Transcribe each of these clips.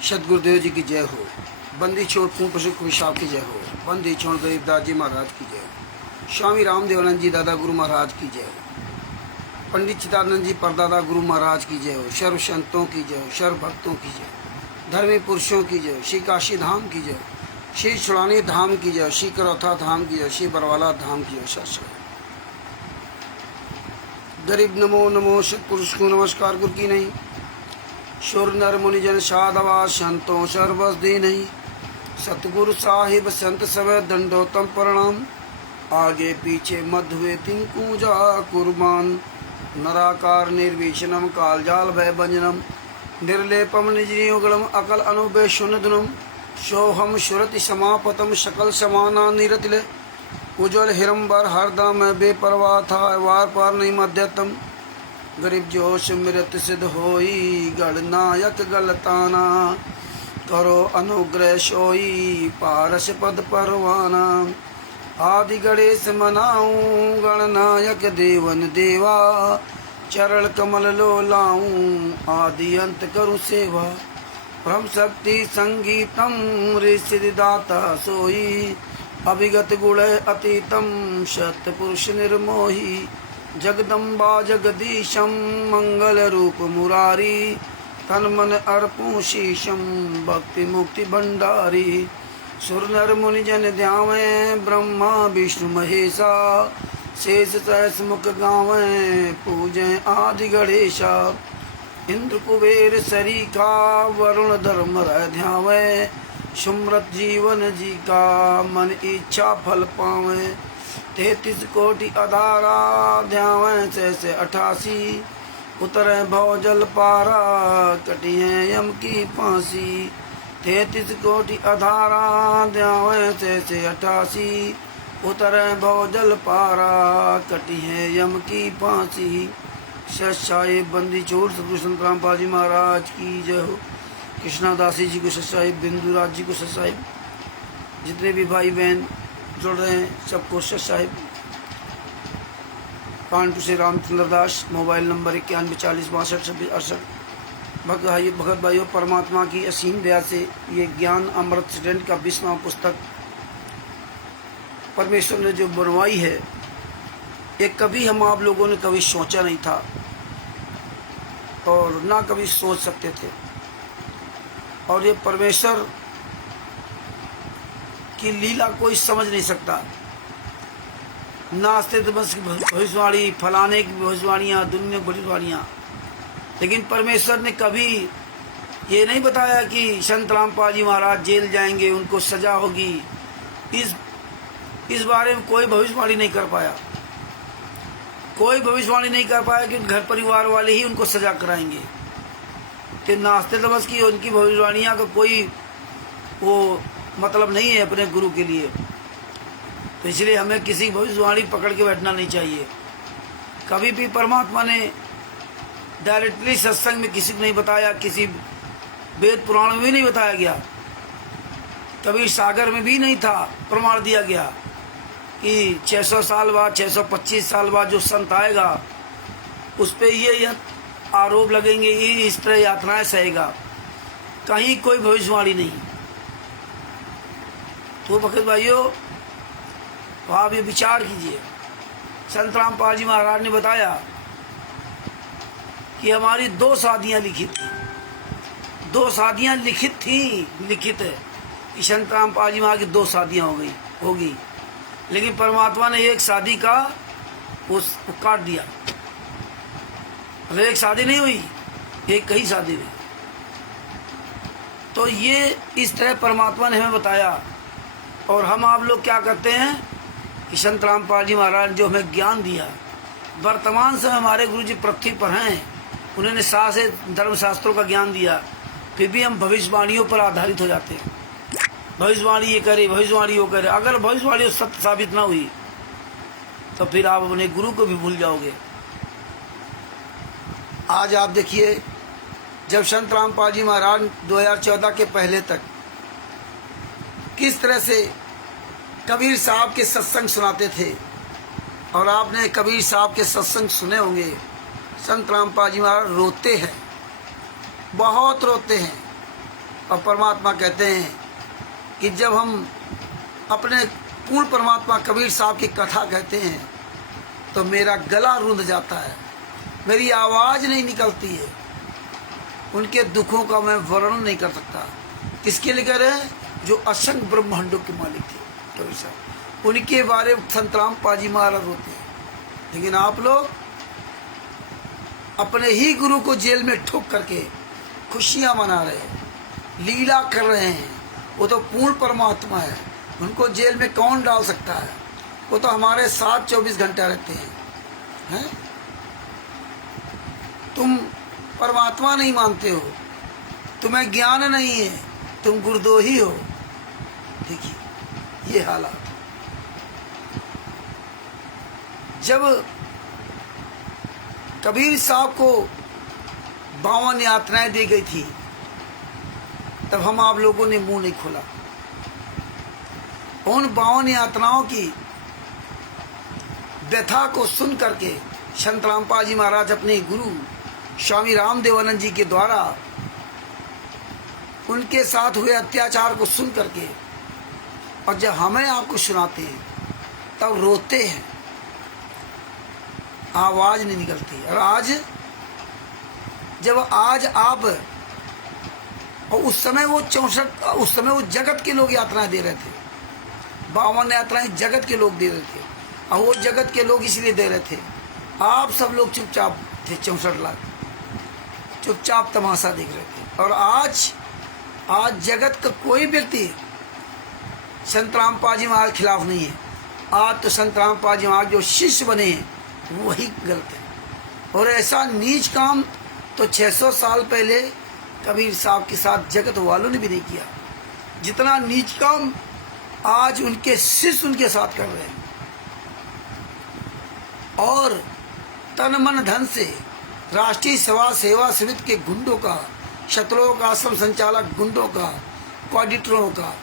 सतगुरुदेव जी की जय हो। बंदी छोड़ पूर्ण पशु पेशाब की जय हो। बंदी छोड़ गरीबदास जी महाराज की जय हो। स्वामी रामदेवानंद जी दादा गुरु महाराज की जय हो। पंडित चिदानंद जी परदादा गुरु महाराज की जय हो। सर्व संतों की जय हो। सर्व भक्तों की जय हो। धर्मी पुरुषों की जय हो। श्री काशी धाम की जय हो। श्री छुड़ानी धाम की जय हो। श्री करौथा धाम की जय हो। श्री बरवाला धाम की जय हो। गरीब नमो नमो सतपुरुष को नमस्कार गुरु की नहीं। शुर नर मुनिजन साधवा संतों सर्वस दे नहीं। सतगुरु साहिब संत सब दंडोतम प्रणाम। आगे पीछे मध्वे तिंकु जा कुर्बान। नराकार निर्विशनम कालजाल भय भंजनम। निर्लेपम निजनियुगलम अकल अनुबेशुनदनम। सोहम सुरति समापतम सकल समाना निरतिले। उज्ज्वल हिरंबर हरदम बेपरवाह था वार पार नहीं मध्यतम। गरीब जोश मृत सिद्ध होई गणनायक गलताना। करो अनुग्रह सोई पारस पद परवाना। आदि गणेश मनाऊं गणनायक देवन देवा। चरण कमल लो लाऊं आदि अंत करूं सेवा। ब्रह्म शक्ति संगीतम रे सिद्धिदाता सोई। अभिगत गुण अतीतम सतपुरुष निर्मोही। जगदम्बा जगदीशम मंगल रूप मुरारी। तन मन अर्पूं शीशम भक्ति मुक्ति भंडारी। सुर नर मुनि जन ध्यावे ब्रह्मा विष्णु महेशा। शेष सहस मुख गावे पूजे आदि गणेशा। इंद्र कुबेर सरीखा वरुण धर्म रह ध्यावे। सुमृत जीवन जी का मन इच्छा फल पावे। 33 कोटि अधारा ध्यावें से 88। उतरे भव जल पारा कटिए यम की फांसी। 33 कोटि अधारा ध्यावें से 88। उतरे भव जल पारा कटिए यम की फांसी। साहिब बंदी छोड़ सतगुरु संत रामपाल जी महाराज की जय हो। कृष्णादासी जी को साहिब, बिंदुराज जी को साहिब, जितने भी भाई बहन जुड़ रहे हैं सबको साहिब। कानपुर से रामचंद्र दास, मोबाइल नंबर 91 40 62 26 68। भगत भाइयों, परमात्मा की असीम दया से ये ज्ञान अमृत स्टूडेंट का 20वां पुस्तक परमेश्वर ने जो बनवाई है, ये कभी हम आप लोगों ने कभी सोचा नहीं था और ना कभी सोच सकते थे। और ये परमेश्वर की लीला कोई समझ नहीं सकता। नास्ते तो बस भविष्यवाणी, फलाने की भविष्यवाणियाँ, दुनिया की भविष्यवाणियाँ, लेकिन परमेश्वर ने कभी ये नहीं बताया कि संत रामपाल जी महाराज जेल जाएंगे, उनको सजा होगी। इस बारे में कोई भविष्यवाणी नहीं कर पाया। कोई भविष्यवाणी नहीं कर पाया कि घर परिवार वाले ही उनको सजा कराएंगे। कि नास्ते तमस की उनकी भविष्यवाणियाँ का कोई वो मतलब नहीं है अपने गुरु के लिए। तो इसलिए हमें किसी भविष्यवाणी पकड़ के बैठना नहीं चाहिए। कभी भी परमात्मा ने डायरेक्टली सत्संग में किसी को नहीं बताया, किसी वेद पुराण में भी नहीं बताया गया, कभी सागर में भी नहीं था प्रमाण दिया गया कि 600 साल बाद, 625 साल बाद जो संत आएगा उस पर ये आरोप लगेंगे, ये इस तरह यातनाएं सहेगा। कहीं कोई भविष्यवाणी नहीं। तो भक्त भाइयों, तो आप ये विचार कीजिए। संत रामपाल जी महाराज ने बताया कि हमारी 2 शादियां लिखित थी। 2 शादियां लिखित थी, लिखित है कि संत रामपाल जी महाराज की 2 शादियां होगी, लेकिन परमात्मा ने एक शादी का उसको काट दिया। मतलब एक शादी नहीं हुई, एक कई शादी हुई। तो ये इस तरह परमात्मा ने हमें बताया। और हम आप लोग क्या करते हैं कि संत रामपाल जी महाराज जो हमें ज्ञान दिया, वर्तमान समय हमारे गुरु जी पृथ्वी पर हैं, उन्होंने से धर्मशास्त्रों का ज्ञान दिया, फिर भी हम भविष्यवाणियों पर आधारित हो जाते हैं। भविष्यवाणी ये करे, भविष्यवाणी वो करे। अगर भविष्यवाणी सत्य साबित ना हुई तो फिर आप अपने गुरु को भी भूल जाओगे। आज आप देखिए, जब संत रामपाल जी महाराज 2014 के पहले तक किस तरह से कबीर साहब के सत्संग सुनाते थे, और आपने कबीर साहब के सत्संग सुने होंगे। संत रामपाल जी महाराज रोते हैं, बहुत रोते हैं। और परमात्मा कहते हैं कि जब हम अपने पूर्ण परमात्मा कबीर साहब की कथा कहते हैं तो मेरा गला रुंध जाता है, मेरी आवाज़ नहीं निकलती है। उनके दुखों का मैं वर्णन नहीं कर सकता। किसके लिए कह रहे हैं? जो असंख्य ब्रह्मांडों के मालिक थे कबीर साहब, उनके बारे में संत रामपाल जी महाराज होते हैं। लेकिन आप लोग अपने ही गुरु को जेल में ठोक करके खुशियां मना रहे हैं, लीला कर रहे हैं। वो तो पूर्ण परमात्मा है, उनको जेल में कौन डाल सकता है? वो तो हमारे साथ 24 घंटा रहते हैं। तुम परमात्मा नहीं मानते हो, तुम्हें ज्ञान नहीं है, तुम गुरुद्रोही हो। देखिए ये हालात। जब कबीर साहब को 52 यातनाएं दी गई थी तब हम आप लोगों ने मुंह नहीं खोला। उन 52 यातनाओं की व्यथा को सुन करके संत रामपाल जी महाराज अपने गुरु स्वामी रामदेवानंद जी के द्वारा उनके साथ हुए अत्याचार को सुन करके, और जब हमें आपको सुनाते हैं तब रोते हैं, आवाज नहीं निकलती। और आज आप, और उस समय वो जगत के लोग यात्राएं दे रहे थे। 52 यात्राएं जगत के लोग दे रहे थे, और वो जगत के लोग इसलिए दे रहे थे, आप सब लोग चुपचाप थे। 64 लाख चुपचाप तमाशा देख रहे थे। और आज जगत का कोई व्यक्ति संत रामपाल जी महाराज खिलाफ नहीं है। आज तो संत रामपाल जी महाराज जो शिष्य बने हैं वही गलत है। और ऐसा नीच काम तो 600 साल पहले कबीर साहब के साथ जगत वालों ने भी नहीं किया। जितना नीच काम आज उनके शिष्य उनके साथ कर रहे हैं। और तन मन धन से राष्ट्रीय सेवा समिति के गुंडों का, शतलोक आश्रम संचालक गुंडों का, कोऑर्डिनेटरों का,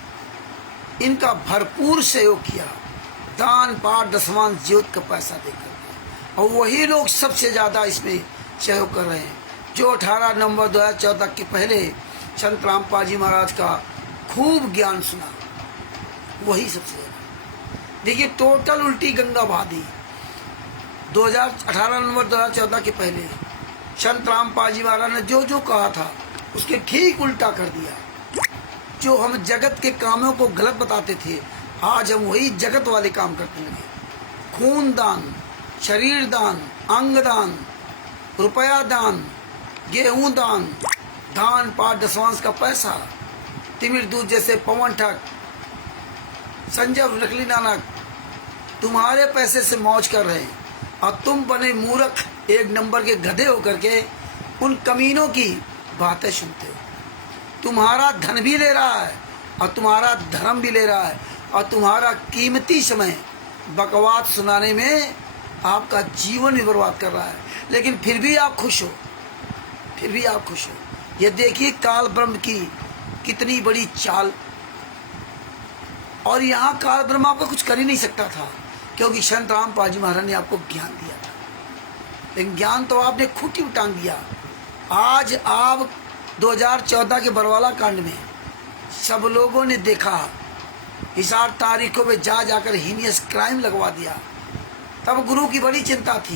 इनका भरपूर सहयोग किया, दान पाठ दसवां ज्योत का पैसा देकर। और वही लोग सबसे ज़्यादा इसमें सहयोग कर रहे हैं जो 18 नवंबर 2014 के पहले संत रामपाल जी महाराज का खूब ज्ञान सुना, वही सबसे ज़्यादा। देखिए टोटल उल्टी गंगा बहा दी। 18 नवंबर 2014 के पहले संत रामपाल जी महाराज ने जो जो कहा था उसके ठीक उल्टा कर दिया। जो हम जगत के कामों को गलत बताते थे, आज हम वही जगत वाले काम करने लगे। खून दान, शरीर दान, अंग दान, रुपया दान, गेहूं दान, दान पाठ दसवांश का पैसा, तिमिर दूध जैसे पवन ठग, संजय नकली नानक तुम्हारे पैसे से मौज कर रहे हैं, और तुम बने मूर्ख एक नंबर के गधे होकर के उन कमीनों की बातें सुनते हो। तुम्हारा धन भी ले रहा है और तुम्हारा धर्म भी ले रहा है, और तुम्हारा कीमती समय बकवास सुनाने में आपका जीवन भी बर्बाद कर रहा है। लेकिन फिर भी आप खुश हो, फिर भी आप खुश हो। ये देखिए काल ब्रह्म की कितनी बड़ी चाल। और यहाँ काल ब्रह्म आपका कुछ कर ही नहीं सकता था, क्योंकि संत रामपाल जी महाराज ने आपको ज्ञान दिया था। लेकिन ज्ञान तो आपने खुद ही उठान दिया। आज आप 2014 के बरवाला कांड में सब लोगों ने देखा, हिसार तारीखों में जाकर हीनियस क्राइम लगवा दिया। तब गुरु की बड़ी चिंता थी,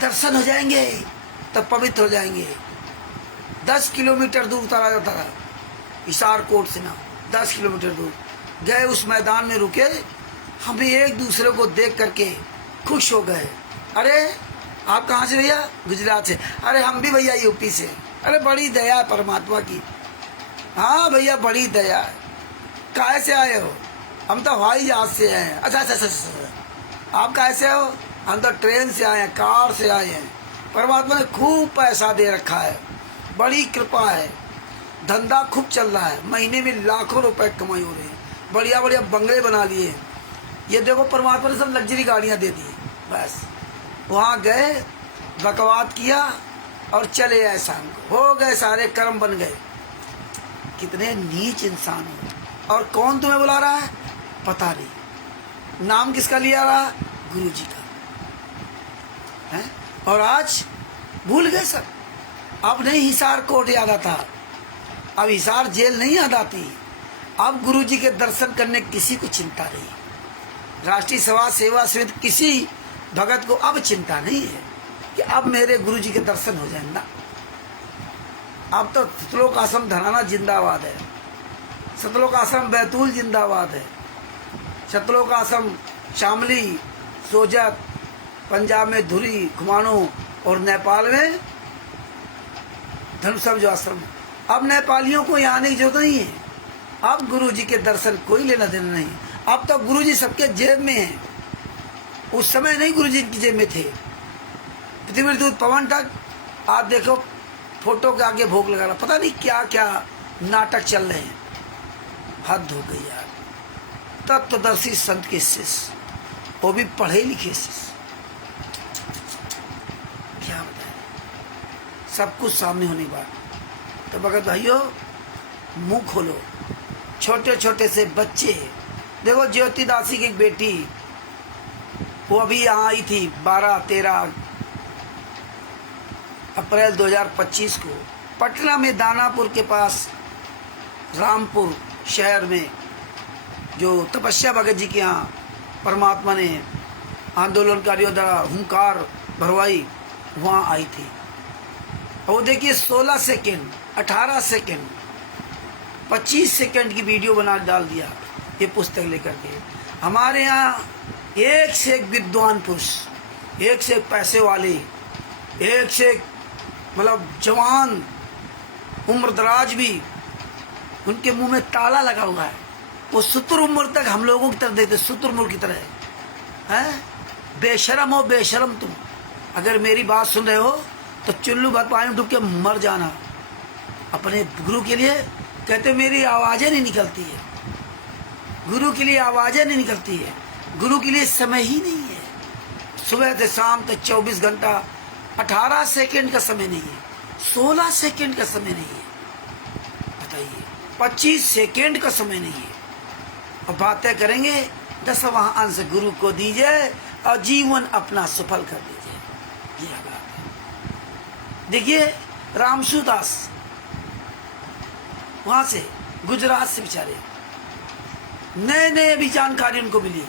दर्शन हो जाएंगे तब पवित्र हो जाएंगे। 10 किलोमीटर दूर उतारा जाता था हिसार कोट से, ना 10 किलोमीटर दूर गए, उस मैदान में रुके, हम एक दूसरे को देख करके खुश हो गए। अरे आप कहाँ से भैया? गुजरात से। अरे हम भी भैया यूपी से। अरे बड़ी दया है परमात्मा की। हाँ भैया बड़ी दया है। काहे से आए हो? हम तो हवाई जहाज से आए हैं। अच्छा। आप काहे से हो? हम तो ट्रेन से आए हैं, कार से आए हैं। परमात्मा ने खूब पैसा दे रखा है, बड़ी कृपा है, धंधा खूब चल रहा है, महीने में लाखों रुपए कमाई हो रही है, बढ़िया बढ़िया बंगले बना लिए। ये देखो परमात्मा ने सब लग्जरी गाड़ियाँ दे दी। बस वहाँ गए, बकवाद किया और चले आए, शाम को हो गए, सारे कर्म बन गए। कितने नीच इंसान हो। और कौन तुम्हें बुला रहा है? पता नहीं। नाम किसका लिया रहा? गुरु जी का है। और आज भूल गए सब। अब नहीं हिसार कोट याद आता, अब हिसार जेल नहीं याद आती। अब गुरुजी के दर्शन करने किसी को चिंता नहीं। राष्ट्रीय समाज सेवा समिति किसी भगत को अब चिंता नहीं है कि अब मेरे गुरुजी के दर्शन हो जाए ना। अब तो सतलोक आश्रम धनाना जिंदाबाद है, सतलोक आश्रम बैतूल जिंदाबाद है, सतलोक आश्रम शामली, सोजत, पंजाब में धुरी, खुमानो और नेपाल में धर्मसभ जो आश्रम है। अब नेपालियों को यहाँ आने की जरूरत नहीं है। अब गुरुजी के दर्शन कोई लेना देना नहीं। अब तो गुरुजी सबके जेब में है। उस समय नहीं गुरुजी की जेब में थे। पृथ्वी दूत पवन तक आप देखो फोटो के आगे भोग लगा रहा, पता नहीं क्या क्या नाटक चल रहे हैं। हद हो गई यार। तत्वदर्शी संत के शिष्य, वो भी पढ़े लिखे शिष्य, क्या बताएं, सब कुछ सामने होने के बाद। तो भगत भाइयों मुंह खोलो। छोटे छोटे से बच्चे देखो, ज्योति दासी की एक बेटी वो अभी यहाँ आई थी 12-13 अप्रैल 2025 को पटना में दानापुर के पास रामपुर शहर में जो तपस्या भगत जी के यहाँ परमात्मा ने आंदोलनकारियों द्वारा हुंकार भरवाई, वहाँ आई थी। और वो देखिए 16 सेकेंड, 18 सेकेंड, 25 सेकेंड की वीडियो बना डाल दिया ये पुस्तक लेकर के। हमारे यहाँ एक से एक विद्वान पुरुष, एक से एक पैसे वाले, एक से एक मतलब जवान उम्रदराज भी, उनके मुंह में ताला लगा हुआ है। वो शुतुरमुर्ग तक हम लोगों की तरह देखते, शुतुरमुर्ग की तरह है। बेशरम हो बेशरम तुम। अगर मेरी बात सुन रहे हो तो चुल्लू भर पानी में डूब के मर जाना। अपने गुरु के लिए कहते मेरी आवाज़ें नहीं निकलती है, गुरु के लिए आवाज़ें नहीं निकलती है, गुरु के लिए समय ही नहीं है। सुबह से शाम तक 24 घंटा, 18 सेकेंड का समय नहीं है, 16 सेकेंड का समय नहीं है, बताइए 25 सेकेंड का समय नहीं है। और बातें करेंगे 10वां अंश गुरु को दीजिए और जीवन अपना सफल कर दीजिए। यह बात है। देखिए रामसू दास वहां से गुजरात से बेचारे नए नए अभी जानकारी उनको मिली,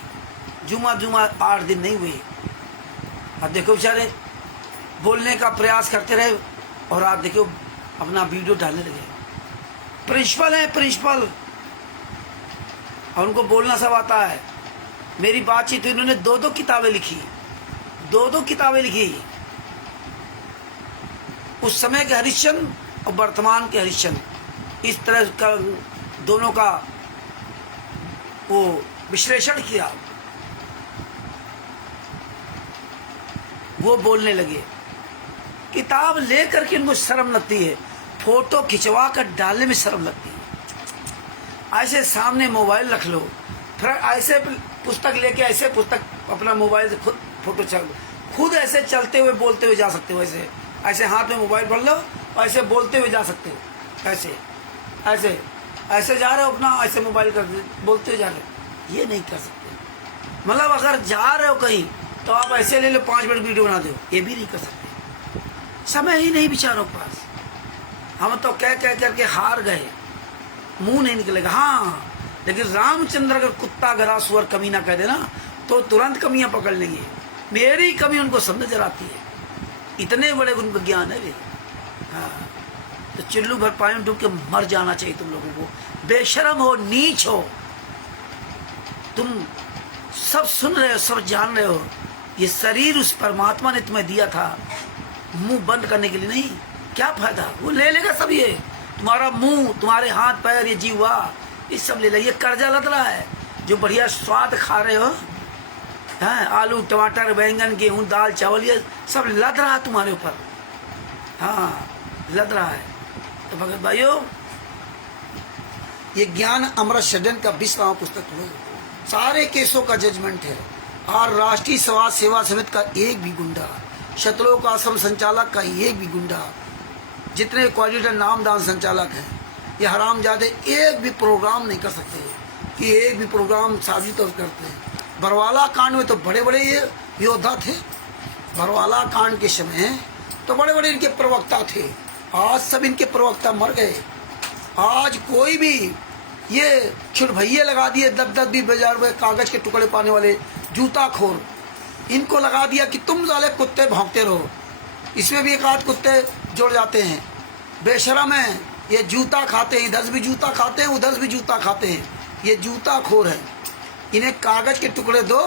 जुमा 8 दिन नहीं हुए। अब देखो बेचारे बोलने का प्रयास करते रहे और आप देखो अपना वीडियो डालने लगे। प्रिंसिपल है प्रिंसिपल, और उनको बोलना सब आता है। मेरी बातचीत हुई, इन्होंने 2-2 किताबें लिखी, 2-2 किताबें लिखी। उस समय के हरिश्चंद्र और वर्तमान के हरिश्चंद्र, इस तरह का दोनों का वो विश्लेषण किया। वो बोलने लगे। किताब लेकर के इनको शर्म लगती है, फोटो खिंचवा कर डालने में शर्म लगती है। ऐसे सामने मोबाइल रख लो, फिर ऐसे पुस्तक लेके ऐसे पुस्तक अपना मोबाइल से खुद फोटो चल, खुद ऐसे चलते हुए बोलते हुए जा सकते हो। ऐसे ऐसे हाथ में मोबाइल पकड़ लो और ऐसे बोलते हुए जा सकते हो। ऐसे ऐसे ऐसे जा रहे हो अपना, ऐसे मोबाइल कर बोलते हुए जा रहे हो। ये नहीं कर सकते। मतलब अगर जा रहे हो कहीं तो आप ऐसे ले लो 5 मिनट वीडियो बना दो, ये भी नहीं कर सकते। समय ही नहीं बेचारों के पास। हम तो कह कह करके हार गए, मुंह नहीं निकलेगा। हाँ, लेकिन रामचंद्र अगर कुत्ता गधा सुअर कमी ना कह देना तो तुरंत कमियां पकड़ लेंगे। मेरी कमी उनको सब नजर आती है, इतने बड़े उनको ज्ञान है वे। हाँ, तो चुल्लू भर पानी डूब के मर जाना चाहिए तुम लोगों को। बेशरम हो, नीच हो, तुम सब सुन रहे हो, सब जान रहे हो। ये शरीर उस परमात्मा ने तुम्हें दिया था मुंह बंद करने के लिए नहीं। क्या फायदा, वो ले लेगा सब। ये तुम्हारा मुंह, तुम्हारे हाथ पैर, ये जीवा, ये सब ले लेगा। ये कर्जा लग रहा है। जो बढ़िया स्वाद खा रहे हो, हैं, आलू टमाटर बैंगन गेहूं दाल चावल, ये सब लद रहा है तुम्हारे ऊपर। हाँ, लद रहा है। तो भगत भाइयों, ये ज्ञान अमृत षड्यंत्र का 20वां पुस्तक है। सारे केसों का जजमेंट है। और राष्ट्रीय समाज सेवा समिति का एक भी गुंडा, शतलोक आश्रम संचालक का एक भी गुंडा, जितने कोऑर्डिनेटर नामदान संचालक हैं, ये हरामजादे एक भी प्रोग्राम नहीं कर सकते कि एक भी प्रोग्राम साजिश तो करते हैं। बरवाला कांड में तो बड़े बड़े ये योद्धा थे। बरवाला कांड के समय तो बड़े बड़े इनके प्रवक्ता थे। आज सब इनके प्रवक्ता मर गए। आज कोई भी ये छुड़भैये लगा दिए 10-20 रुपये कागज के टुकड़े पाने वाले जूता खोर, इनको लगा दिया कि तुम साले कुत्ते भौंकते रहो। इसमें भी एक आध कुत्ते जुड़ जाते हैं, बेशरम है, ये जूता खाते हैं, इधर भी जूता खाते हैं उधर भी जूता खाते हैं, ये जूता खोर है। इन्हें कागज के टुकड़े दो,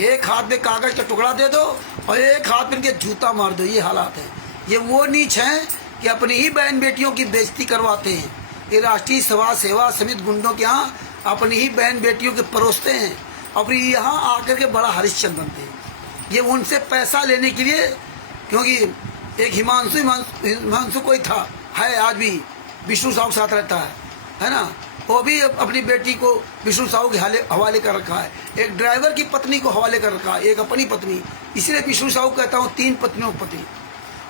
एक हाथ में कागज का टुकड़ा दे दो और एक हाथ में इनके जूता मार दो। ये हालात है। ये वो नीच हैं कि अपनी ही बहन बेटियों की बेइज्जती करवाते हैं। ये राष्ट्रीय समाज सेवा समिति गुंडों के यहाँ अपनी ही बहन बेटियों के परोसते हैं, अपनी यहाँ आकर के बड़ा हरिश्चंद्र बनते हैं। ये उनसे पैसा लेने के लिए, क्योंकि एक हिमांशु कोई था, है आज भी विष्णु साहू के साथ रहता है ना, वो भी अपनी बेटी को विष्णु साहू के हवाले कर रखा है। एक ड्राइवर की पत्नी को हवाले कर रखा है, एक अपनी पत्नी। इसलिए विष्णु साहू कहता हूँ 3 पत्नियों की पत्नी,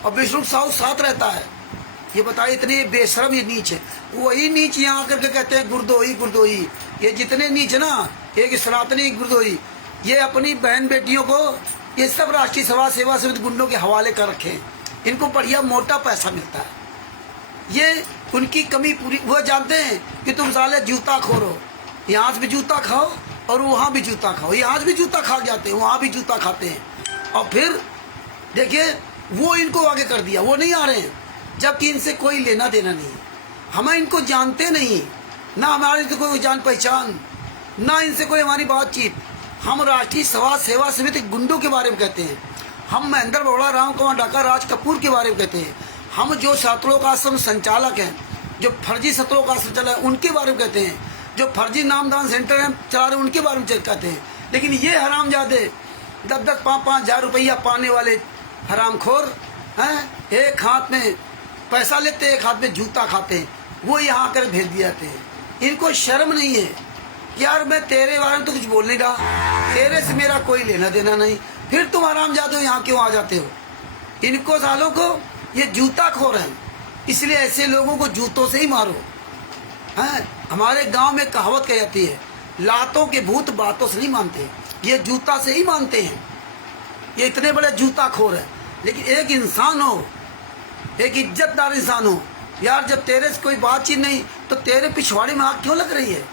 और विष्णु साहू साथ रहता है। ये बताइए, इतने बेशरम ये नीच है। वही नीच यहाँ आकर के कहते हैं गुरदोही गुरदोही। ये जितने नीच ना, एक सनातनी गुरदोही, ये अपनी बहन बेटियों को ये सब राष्ट्रीय समाज सेवा समिति गुंडों के हवाले कर रखे हैं। इनको बढ़िया मोटा पैसा मिलता है। ये उनकी कमी पूरी, वो जानते हैं कि तुम साले जूता खोरो, यहाँ भी जूता खाओ और वहाँ भी जूता खाओ, यहाँ भी जूता खा जाते हैं, वहाँ भी जूता खाते हैं। और फिर देखिए वो इनको आगे कर दिया, वो नहीं आ रहे हैं, जबकि इनसे कोई लेना देना नहीं। हमें इनको जानते नहीं, ना हमारी तो कोई जान पहचान, ना इनसे कोई हमारी बातचीत। हम राष्ट्रीय समाज सेवा समिति गुंडों के बारे में कहते हैं, हम महेंद्र बोड़ा, राम कुमार डाका, राज कपूर के बारे में कहते हैं, हम जो सतलोक आश्रम संचालक हैं, जो फर्जी सतलोक आश्रम चला है उनके बारे में कहते हैं, जो फर्जी नामदान सेंटर हैं चला रहे उनके बारे में कहते हैं। लेकिन ये हरामजादे 10-10, 5-5 हज़ार रुपया पाने वाले हरामखोर हैं, एक हाथ में पैसा लेते हैं, एक हाथ में जूता खाते हैं, वो यहाँ आकर भेज दिए जाते हैं। इनको शर्म नहीं है यार, मैं तेरे बारे में तो कुछ बोल नहीं रहा, तेरे से मेरा कोई लेना देना नहीं, फिर तुम हरामजादे यहाँ क्यों आ जाते हो? इनको सालों को ये जूता खोर हैं, इसलिए ऐसे लोगों को जूतों से ही मारो। हैं, हमारे गांव में कहावत कही जाती है, लातों के भूत बातों से नहीं मानते, ये जूता से ही मानते हैं। ये इतने बड़े जूता खोर है। लेकिन एक इंसान हो, एक इज्जतदार इंसान हो यार, जब तेरे से कोई बातचीत नहीं तो तेरे पिछवाड़े में आग क्यों लग रही है?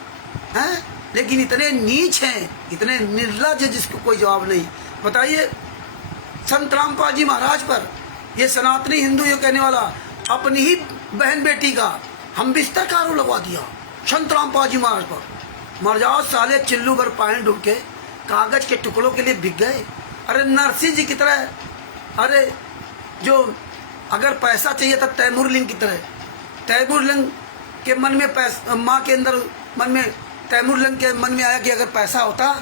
हैं? लेकिन इतने नीच हैं, इतने निर्लज है जिसको कोई जवाब नहीं। बताइए, संत रामपाल जी महाराज पर ये सनातनी हिंदू ये कहने वाला अपनी ही बहन बेटी का हम बिस्तर का आरोप लगवा दिया संत रामपाल जी महाराज पर। मर जाओ साले, चिल्लू भर पानी डूब के कागज के टुकड़ों के लिए बिक गए। अरे नरसिंह जी की तरह, अरे जो अगर पैसा चाहिए था तैमूर लिंग की तरह, तैमूर लिंग के मन में पैसा, माँ के अंदर मन में, तैमूर लिंग के मन में आया कि अगर पैसा होता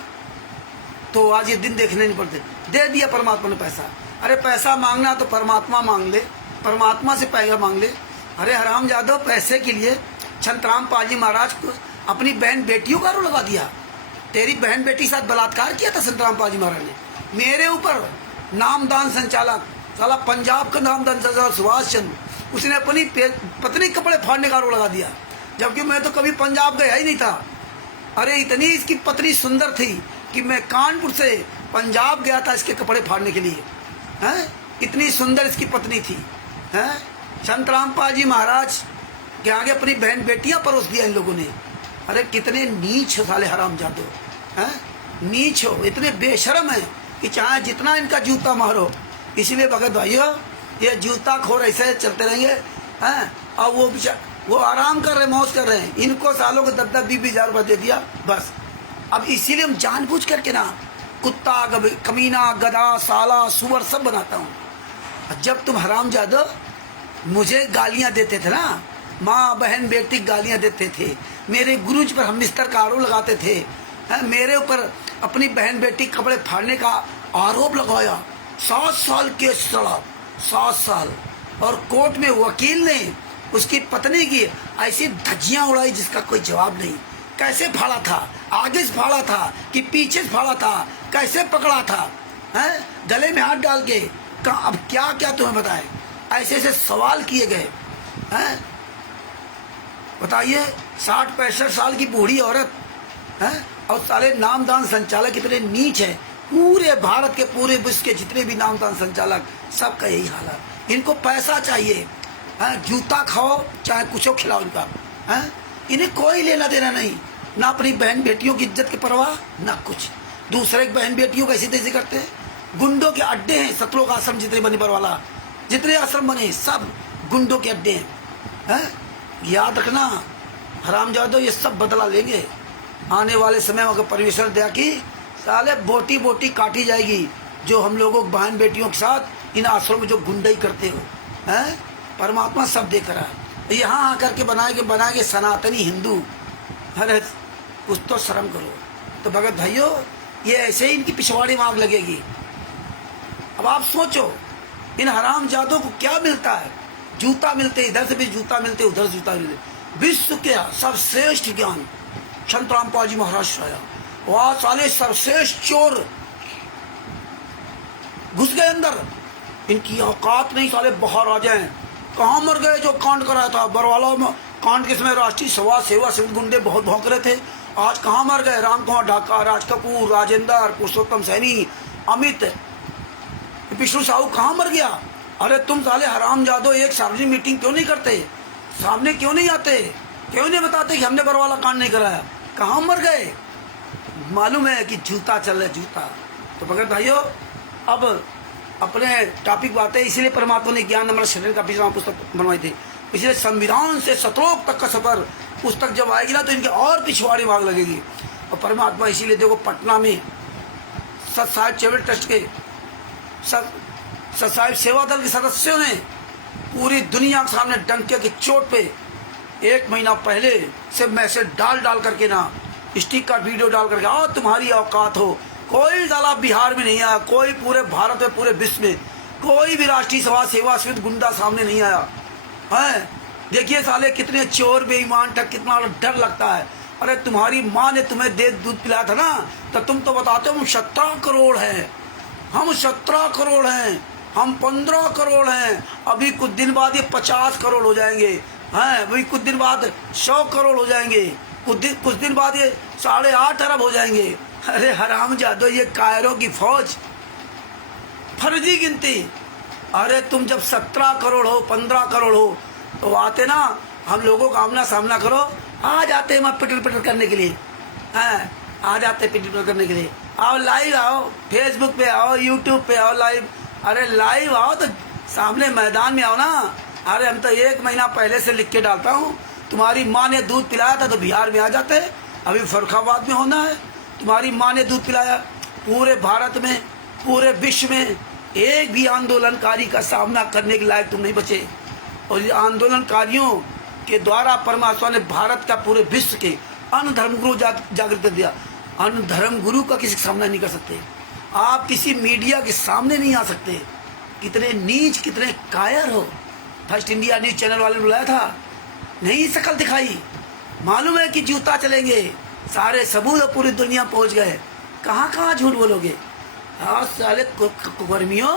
तो आज ये दिन देखने नहीं पड़ते। दे दिया परमात्मा ने पैसा। अरे पैसा मांगना तो परमात्मा मांग ले, परमात्मा से पैसा मांग ले। अरे हरामजादो, पैसे के लिए संत रामपाल जी महाराज को अपनी बहन बेटियों का आरोप लगा दिया। तेरी बहन बेटी के साथ बलात्कार किया था संत रामपाल जी महाराज ने, मेरे ऊपर नामदान संचालक, साला पंजाब का नामदान संचालक सुभाष चंद्र, उसने अपनी पत्नी कपड़े फाड़ने का आरोप लगा दिया, जबकि मैं तो कभी पंजाब गया ही नहीं था। अरे इतनी इसकी पत्नी सुंदर थी कि मैं कानपुर से पंजाब गया था इसके कपड़े फाड़ने के लिए। हैं, इतनी सुंदर इसकी पत्नी थी। हैं, संत रामपाल जी महाराज के आगे अपनी बहन बेटियां परोस दिया इन लोगों ने। अरे कितने नीच हो साले हरामजादे, हैं, नीच हो, इतने बेशरम है कि चाहे जितना इनका जूता मारो। इसीलिए भगत भाइयों, ये जूता खोर ऐसे चलते रहेंगे। हैं, और वो आराम कर रहे, मौज कर रहे हैं। इनको सालों को 10-10, 20-20 हज़ार रुपये दे दिया बस। अब इसीलिए हम जानबूझ करके ना कुत्ता, कमीना, गधा, साला, सुअर सब बनाता हूँ। जब तुम हरामजादो मुझे गालियाँ देते थे ना, माँ बहन बेटी गालियाँ देते थे, मेरे गुरुजी पर हम बिस्तर का आरोप लगाते थे, मेरे ऊपर अपनी बहन बेटी कपड़े फाड़ने का आरोप लगाया, 7 साल केस चला, 7 साल। और कोर्ट में वकील ने उसकी पत्नी की ऐसी धज्जियाँ उड़ाई जिसका कोई जवाब नहीं। कैसे फाड़ा था, आगे से फाड़ा था कि पीछे से फाड़ा था, कैसे पकड़ा था, हैं, गले में हाथ डाल के, अब क्या क्या तुम्हें बताएं, ऐसे ऐसे सवाल किए गए। हैं, बताइए, 60-65 साल की बूढ़ी औरत है, और साले नामदान संचालक इतने नीच है। पूरे भारत के, पूरे विश्व के जितने भी नामदान संचालक, सबका यही हाल है। इनको पैसा चाहिए, जूता खाओ चाहे कुछ खिलाओ इनका। हैं? इन्हें कोई लेना देना नहीं, ना अपनी बहन बेटियों की इज्जत की परवाह, ना कुछ। दूसरे की बहन बेटियों को ऐसी तैसी करते हैं। गुंडों के अड्डे हैं सतलोक आश्रम, जितने बने परवाला, जितने आश्रम बने सब गुंडों के अड्डे हैं। याद रखना हरामजादो, ये सब बदला लेंगे आने वाले समय में। अगर परमेश्वर दया की साले बोटी बोटी काटी जाएगी जो हम लोगों बहन बेटियों के साथ इन आश्रम में जो गुंडाई करते हो हैं। परमात्मा सब देख रहा है। यहाँ आकर के बनाएंगे सनातनी हिंदू। अरे कुछ तो शर्म करो। तो भगत भाइयों, ये ऐसे ही इनकी पिछवाड़ी में आग लगेगी। अब आप सोचो इन हरामजादों को क्या मिलता है? जूता मिलते, इधर से भी जूता मिलते, उधर जूता मिलते। विश्व के सर्वश्रेष्ठ ज्ञान संतराम पाल जी महाराज आया, वहां साले सर्वश्रेष्ठ चोर घुस गए अंदर। इनकी औकात नहीं, साले बाहर आ जाए। कहाँ मर गए जो कांड कराया था बरवाला में? कांड के समय राष्ट्रीय सभा सेवा समिति गुंडे बहुत भौंक रहे थे। आज कहाँ मर गए? राम कुमार ढाका, राज कपूर, राजेंद्र, पुरुषोत्तम सैनी, अमित, विष्णु साहू कहाँ मर गया? अरे तुम साले हरामजादो एक सार्वजनिक मीटिंग क्यों नहीं करते? सामने क्यों नहीं आते? क्यों नहीं बताते कि हमने बरवाला कांड नहीं कराया? कहाँ मर गए? मालूम है कि जूता चल रहा है, जूता। तो भगत भाइयों, अब अपने टॉपिक बातें, इसीलिए परमात्मा ने ज्ञान नम्र शरण का पिछड़ा पुस्तक बनवाई थी। इसलिए संविधान से सतलोक तक का सफर पुस्तक जब आएगी ना तो इनके और पिछवाड़ी भाग लगेगी। और परमात्मा इसीलिए देखो पटना में सत साहिब चैरिटेबल ट्रस्ट के सत साहिब सेवा दल के सदस्यों ने पूरी दुनिया के सामने डंके की चोट पे 1 महीना पहले से मैसेज डाल करके ना, स्टिकर वीडियो डाल करके, आओ तुम्हारी औकात हो। कोई साला बिहार में नहीं आया, कोई पूरे भारत में, पूरे विश्व में कोई भी राष्ट्रीय सभा सेवा समिति गुंडा सामने नहीं आया है। देखिए साले कितने चोर बेईमान तक, कितना डर लगता है। अरे तुम्हारी माँ ने तुम्हें दूध पिलाया था ना, तो तुम तो बताते हो हम 17 करोड़ हैं, हम 17 करोड़ हैं, हम 15 करोड़ हैं। अभी कुछ दिन बाद ये 50 करोड़ हो जाएंगे हैं, अभी कुछ दिन बाद 100 करोड़ हो जाएंगे, कुछ दिन बाद ये 8.5 अरब हो जाएंगे। अरे हरामजादो, ये कायरों की फौज, फर्जी गिनती। अरे तुम जब 17 करोड़ हो, 15 करोड़ हो, तो आते ना हम लोगों का आमना सामना करो। आ जाते हैं पिटर करने के लिए, हैं, आ जाते पिटर करने के लिए। आओ लाइव आओ, फेसबुक पे आओ, यूट्यूब पे आओ लाइव। अरे लाइव आओ तो सामने मैदान में आओ ना। अरे हम तो 1 महीना पहले से लिख के डालता हूँ, तुम्हारी माँ ने दूध पिलाया था तो बिहार में आ जाते। अभी फर्रुखाबाद में होना है, तुम्हारी माँ ने दूध पिलाया। पूरे भारत में, पूरे विश्व में एक भी आंदोलनकारी का सामना करने के लायक तुम नहीं बचे। और ये आंदोलनकारियों के द्वारा परमात्मा ने भारत का, पूरे विश्व के अन्य धर्मगुरु जागृत कर दिया। अन्य धर्मगुरु का किसी का सामना नहीं कर सकते आप, किसी मीडिया के सामने नहीं आ सकते। कितने नीच, कितने कायर हो। फर्स्ट इंडिया न्यूज चैनल वाले ने बुलाया था, नहीं शकल दिखाई। मालूम है कि जूता चलेंगे, सारे सबूत पूरी दुनिया पहुंच गए। कहाँ झूठ बोलोगे? हाँ साले कुकर्मियों,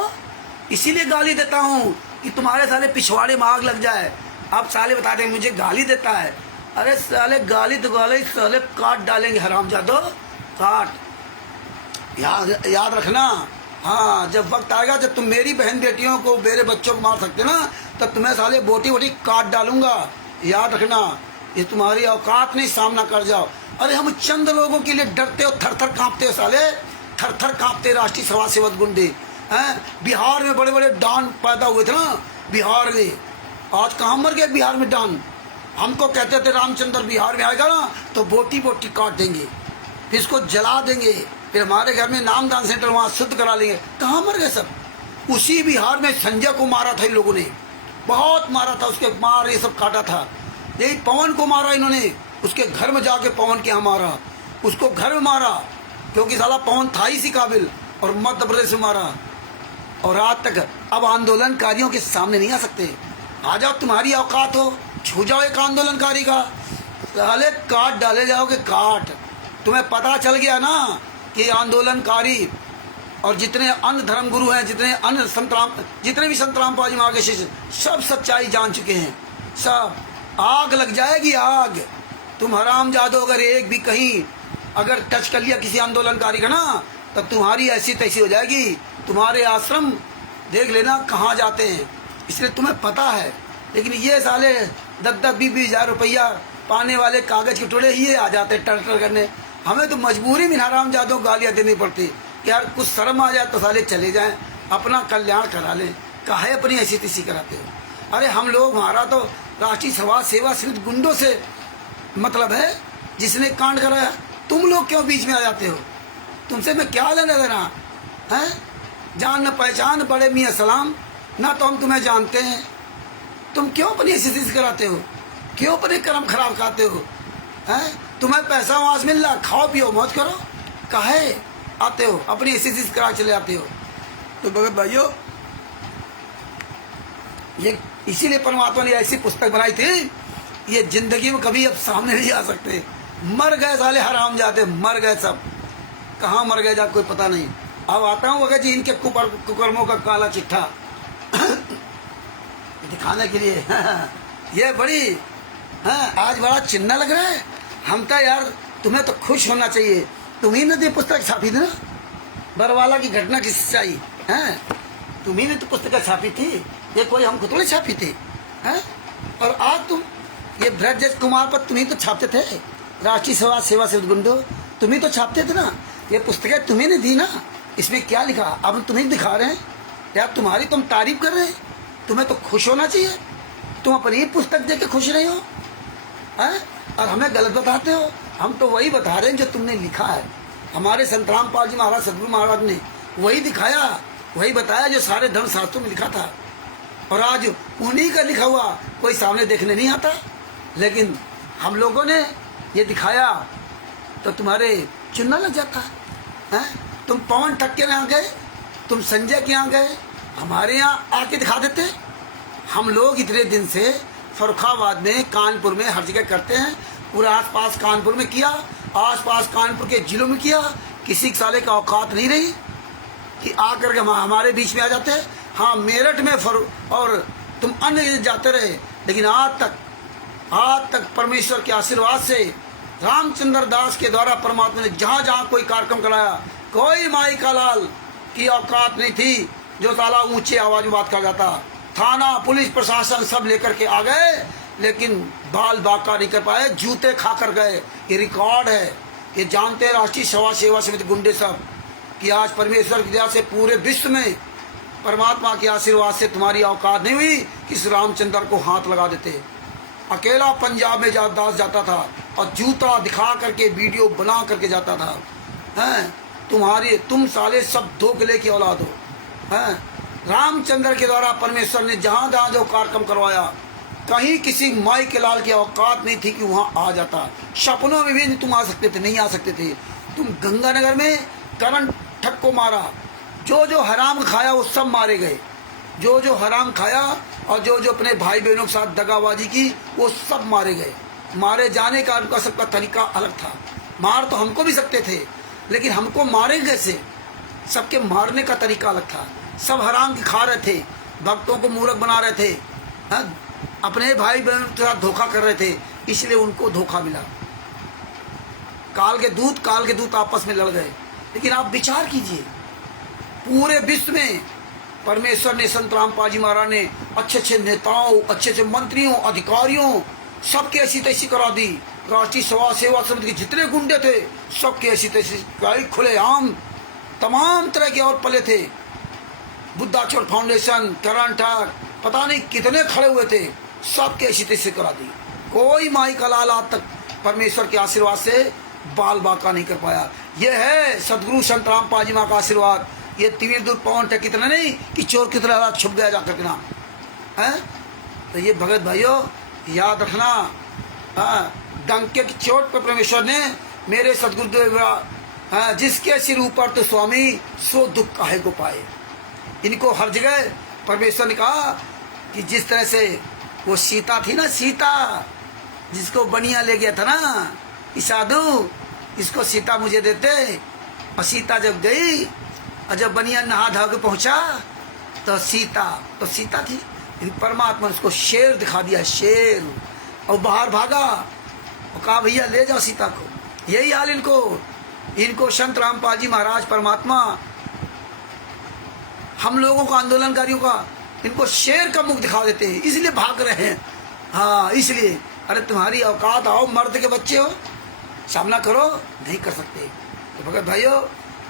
इसीलिए गाली देता हूँ कि तुम्हारे साले पिछवाड़े में आग लग जाए। आप साले बताते हैं मुझे गाली देता है। अरे साले गाली तो गाली, साले काट डालेंगे हरामजादो, काट। याद रखना। हाँ, जब वक्त आएगा जब तुम मेरी बहन बेटियों को, मेरे बच्चों को मार सकते ना, तो तुम्हें साले बोटी बोटी काट डालूंगा। याद रखना, ये तुम्हारी औकात नहीं, सामना कर जाओ। अरे हम चंद लोगों के लिए डरते हो, थर थर कांपते हो साले, थर थर कांपते राष्ट्रीय सभा सेवक गुंडे हैं। बिहार में बड़े बड़े डॉन पैदा हुए थे ना बिहार में, आज कहाँ मर गए बिहार में डॉन? हमको कहते थे रामचंद्र बिहार में आएगा ना तो बोटी बोटी काट देंगे, फिर इसको जला देंगे, फिर हमारे घर में नामदान सेंटर वहाँ शुद्ध करा लेंगे। कहाँ मर गए सब? उसी बिहार में संजय को मारा था इन लोगों ने, बहुत मारा था, उसके मार ये सब काटा था। यही पवन को मारा इन्होंने, उसके घर में जाके पवन के यहाँ मारा, उसको घर में मारा क्योंकि साला पवन था ही सी काबिल, और मध्य प्रदेश में मारा। और आज तक अब आंदोलनकारियों के सामने नहीं आ सकते। आ जाओ, तुम्हारी औकात हो, छू जाओ एक आंदोलनकारी का, साले काट डाले जाओगे, काट। तुम्हें पता चल गया ना कि आंदोलनकारी और जितने अन्य धर्मगुरु हैं, जितने भी संत रामपाल जी महाराज के शिष्य, सब सच्चाई जान चुके हैं। सब आग लग जाएगी, आग। तुम हरामजादो अगर एक भी कहीं अगर टच कर लिया किसी आंदोलनकारी का ना, तब तुम्हारी ऐसी तैसी हो जाएगी। तुम्हारे आश्रम देख लेना कहाँ जाते हैं, इसलिए तुम्हें पता है। लेकिन ये साले 10-10, 20-20 हजार रुपया पाने वाले कागज के टुकड़े ये आ जाते टर करने। हमें तो मजबूरी में हरामजादों को गालियाँ देनी पड़ती कि यार कुछ शर्म आ जाए तो साले चले जाएं, अपना कल्याण करा लें, काहे अपनी ऐसी तैसी कराते हो। अरे हम लोग, हमारा तो राष्ट्रीय समाज सेवा समिति गुंडों से मतलब है, जिसने कांड कराया। तुम लोग क्यों बीच में आ जाते हो? तुमसे मैं क्या लेना देना है? जान न पहचान बड़े मियाँ सलाम, ना तो हम तुम्हें जानते हैं। तुम क्यों अपनी ऐसी तैसी कराते हो? क्यों अपने कर्म खराब खाते हो? हैं? तुम्हें पैसा वहां से मिल रहा, खाओ पियो मौज करो, काहे आते हो अपनी ऐसी चीज करा चले आते हो? तो भगत भाइयों, ये इसीलिए परमात्मा ने ऐसी पुस्तक बनाई थी, ये जिंदगी में कभी अब सामने नहीं आ सकते। मर गए साले हराम जाते, मर गए सब। कहाँ मर गए जा कोई पता नहीं। अब आता हूँ भगत जी इनके कुकर्मों का काला चिट्ठा दिखाने के लिए। ये बड़ी आज बड़ा चिन्ह लग रहा है। हम तो यार, तुम्हें तो खुश होना चाहिए, तुम्ही ने तो पुस्तक छापी थी ना, बरवाला की घटना की सच्चाई है, तुम्ही ने तो पुस्तक छापी थी, ये कोई हम खुद छापी थी हैं? और आज तुम ये ब्रज कुमार पर तुम्ही तो छापते थे, राष्ट्रीय समाज सेवा से गुंडो तुम्ही तो छापते थे ना, ये पुस्तकें तुम्ही ने दी ना। इसमें क्या लिखा अब हम तुम्हें दिखा रहे हैं यार, तुम्हारी तुम तारीफ कर रहे हैं, तुम्हें तो खुश होना चाहिए। तुम अपनी पुस्तक देख के खुश रहे हो हैं? और हमें गलत बताते हो। हम तो वही बता रहे हैं जो तुमने लिखा है। हमारे संत रामपाल जी महाराज, सदगुरु महाराज ने वही दिखाया, वही बताया जो सारे धर्म शास्त्रों में लिखा था। और आज उन्हीं का लिखा हुआ कोई सामने देखने नहीं आता, लेकिन हम लोगों ने ये दिखाया तो तुम्हारे चुनना लग जाता है। तुम पवन ठग के यहाँ गए, तुम संजय के यहाँ गए, हमारे यहाँ आके दिखा देते। हम लोग इतने दिन से फर्रुखाबाद में, कानपुर में, हर जगह करते हैं। पूरा आसपास कानपुर में किया, आसपास कानपुर के जिलों में किया, किसी साले का औकात नहीं रही कि आकर के हमारे बीच में आ जाते। हाँ, मेरठ में और तुम अन्य जाते रहे, लेकिन आज तक परमेश्वर के आशीर्वाद से रामचंद्र दास के द्वारा परमात्मा ने जहाँ जहाँ कोई कार्यक्रम कराया, कोई माई का लाल की औकात नहीं थी जो साला ऊंचे आवाज में बात कर जाता। थाना, पुलिस प्रशासन सब लेकर के आ गए, लेकिन बाल बाका नहीं कर पाए, जूते खा कर गए। ये रिकॉर्ड है, ये जानते हैं राष्ट्रीय समाज सेवा समिति गुंडे सब कि आज परमेश्वर की दया से पूरे विश्व में परमात्मा के आशीर्वाद से तुम्हारी औकात नहीं हुई कि इस रामचंद्र को हाथ लगा देते। अकेला पंजाब में दास जाता था और जूता दिखा करके वीडियो बना करके जाता था। हैं? तुम साले सब धोखले की औलाद हो। हैं? रामचंद्र के द्वारा परमेश्वर ने जहाँ जहाँ जो कार्यक्रम करवाया, कहीं किसी माई के लाल की औकात नहीं थी कि वहाँ आ जाता। सपनों में भी नहीं तुम आ सकते थे, नहीं आ सकते थे। तुम गंगानगर में करण ठग को मारा, जो हराम खाया वो सब मारे गए। जो हराम खाया और जो अपने भाई बहनों के साथ दगाबाजी की वो सब मारे गए। मारे जाने का उनका सबका तरीका अलग था। मार तो हमको भी सकते थे, लेकिन हमको मारेंगे कैसे? सबके मारने का तरीका अलग था। सब हराम की खा रहे थे, भक्तों को मूर्ख बना रहे थे, अपने भाई बहन के साथ धोखा कर रहे थे, इसलिए उनको धोखा मिला। काल के दूत आपस में लड़ गए। लेकिन आप विचार कीजिए, पूरे विश्व में परमेश्वर ने, संत रामपाल जी महाराज ने अच्छे नेताओं, अच्छे मंत्रियों, अधिकारियों सबके ऐसी तैसी करा दी। राष्ट्रीय समाज सेवा समिति के जितने गुंडे थे सबके ऐसी तैसी खुलेआम तमाम तरह के और पले थे। बुद्धाचोर फाउंडेशन, करण ठग, पता नहीं कितने खड़े हुए थे, सबके ऐसी तैसी करा दी। कोई माई का लाल आज तक परमेश्वर के आशीर्वाद से बाल बाका नहीं कर पाया। यह है सदगुरु संत रामपाल जी महाराज का आशीर्वाद। ये तीर दूर पवन ठग कितना नहीं कि चोर की तरह छुप गया जाकर के नाम है। तो ये भगत भाइयों याद रखना, डंके की चोट पर परमेश्वर ने मेरे सदगुरुदेव, जिसके सिर ऊपर तो स्वामी सो दुख काहे को पाए। इनको हर जगह परमेश्वर ने कहा कि जिस तरह से वो सीता थी ना, सीता जिसको बनिया ले गया था ना कि साधु इसको सीता मुझे देते, और सीता जब गई और जब बनिया नहा धा के पहुंचा तो सीता थी। परमात्मा ने उसको शेर दिखा दिया, शेर, और बाहर भागा और कहा भैया ले जाओ सीता को। यही हाल इनको संत रामपाल जी महाराज परमात्मा हम लोगों को, आंदोलनकारियों का, इनको शेर का मुख दिखा देते हैं, इसलिए भाग रहे हैं। हाँ इसलिए, अरे तुम्हारी औकात, आओ मर्द के बच्चे हो, सामना करो, नहीं कर सकते। तो भगत भाइयों,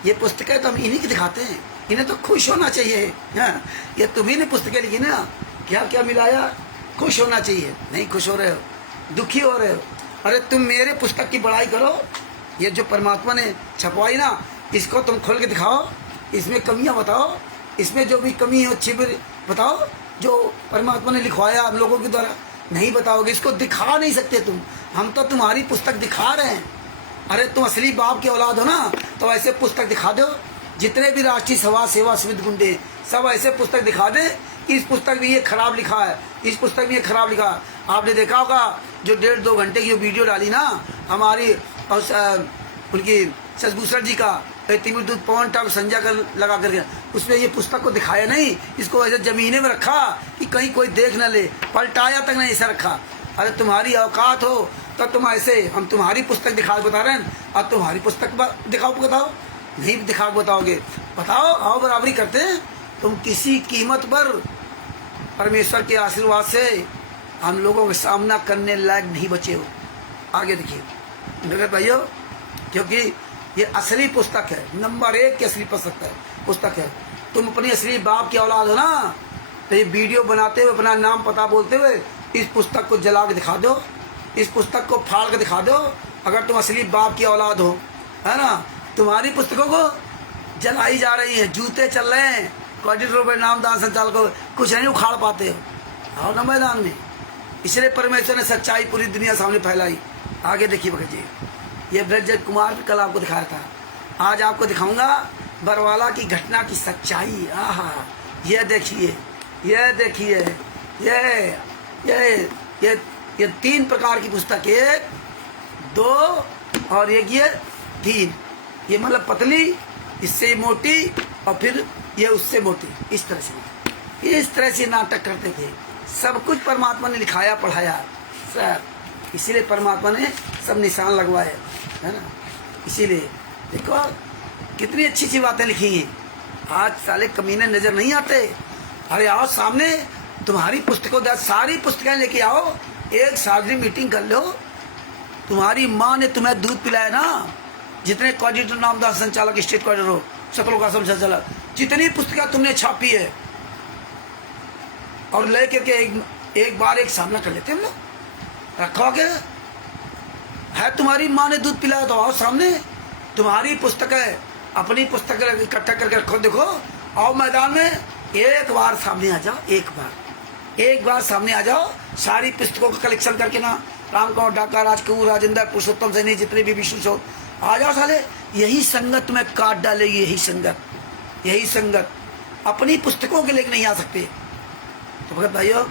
ये पुस्तकें तो हम इन्हीं की दिखाते हैं, इन्हें तो खुश होना चाहिए। हाँ, ये तुम्ही ने पुस्तकें लिखी ना, क्या क्या मिलाया, खुश होना चाहिए, नहीं खुश हो रहे हो, दुखी हो रहे हो। अरे तुम मेरे पुस्तक की बड़ाई करो, ये जो परमात्मा ने छपवाई ना, इसको तुम खोल के दिखाओ, इसमें कमियां बताओ, इसमें जो भी कमी हो छिप बताओ, जो परमात्मा ने लिखवाया हम लोगों के द्वारा। नहीं बताओगे, इसको दिखा नहीं सकते तुम, हम तो तुम्हारी पुस्तक दिखा रहे हैं। अरे तुम असली बाप की औलाद हो ना, तो ऐसे पुस्तक दिखा दो। जितने भी राष्ट्रीय सभा सेवा समिति गुंडे, सब ऐसे पुस्तक दिखा दे कि इस पुस्तक में ये खराब लिखा है, इस पुस्तक में ये खराब लिखा है। आपने देखा होगा जो 1.5-2 घंटे की जो वीडियो डाली ना हमारी और उनकी शशभूषण जी का, तिमिर दूध पवन टाक संजय का लगा करके, उसमें ये पुस्तक को दिखाया नहीं, इसको ऐसे जमीने में रखा कि कहीं कोई देख न ले, पलटाया तक नहीं ऐसा रखा। अरे तुम्हारी औकात हो तो तुम ऐसे, हम तुम्हारी पुस्तक दिखा बता रहे हैं, अब तुम्हारी पुस्तक दिखाओ, बताओ, नहीं दिखा बताओगे, बताओ, आओ बराबरी करते हैं। तुम किसी कीमत पर परमेश्वर के आशीर्वाद से हम लोगों का सामना करने लायक नहीं बचे हो। आगे देखिए मेरे भाइयों, क्योंकि ये असली पुस्तक है, नंबर 1 की असली पुस्तक है। तुम अपनी असली बाप की औलाद हो ना, तो ये वीडियो बनाते हुए अपना नाम पता बोलते हुए इस पुस्तक को जला के दिखा दो, इस पुस्तक को फाड़ के दिखा दो, अगर तुम असली बाप की औलाद हो, है ना। तुम्हारी पुस्तकों को जलाई जा रही है, जूते चल रहे हैं, कोऑर्डिनेटर पर नामदान संचालकों कुछ नहीं उखाड़ पाते हो, आओ ना मैदान में। इसलिए परमेश्वर ने सच्चाई पूरी दुनिया सामने फैलाई। आगे देखिए भगत जी, ये ब्रज कुमार कल आपको दिखाया था, आज आपको दिखाऊंगा बरवाला की घटना की सच्चाई। आहा, ये देखिए, ये देखिए, ये 3 प्रकार की पुस्तक, 1, 2 और एक ये 3, ये मतलब पतली, इससे मोटी और फिर ये उससे मोटी, इस तरह से नाटक करते थे। सब कुछ परमात्मा ने लिखाया पढ़ाया सर, इसीलिए परमात्मा ने सब निशान लगवाए, है ना। इसीलिए देखो कितनी अच्छी अच्छी बातें लिखी हैं। आज साले कमीने नजर नहीं आते। अरे आओ सामने, तुम्हारी पुस्तकों, सारी पुस्तकें लेके आओ, एक सार्वजनिक मीटिंग कर लो। तुम्हारी माँ ने तुम्हें दूध पिलाया ना, जितने कोऑर्डिनेटर नामदार संचालक, स्टेट कोऑर्डिनेटर हो, सकलों का संचालक, जितनी पुस्तकें तुमने छापी है, और ले करके एक बार एक सामना कर लेते हम लोग, रखोगे है। तुम्हारी माँ ने दूध पिलाया तो आओ सामने, तुम्हारी पुस्तक है, अपनी पुस्तक इकट्ठा करके रखो, देखो, आओ मैदान में, एक बार सामने आ जाओ, एक बार सामने आ जाओ, सारी पुस्तकों का कलेक्शन करके ना, राम कौर, डाका, राजकपूर, राजेंद्र, पुरुषोत्तम सैनी, जितने भी विष्णु शो, आ जाओ साले। यही संगत तुम्हें काट डालेगी, यही संगत अपनी पुस्तकों के लेकर नहीं आ सकते। तो भगत भाइयों,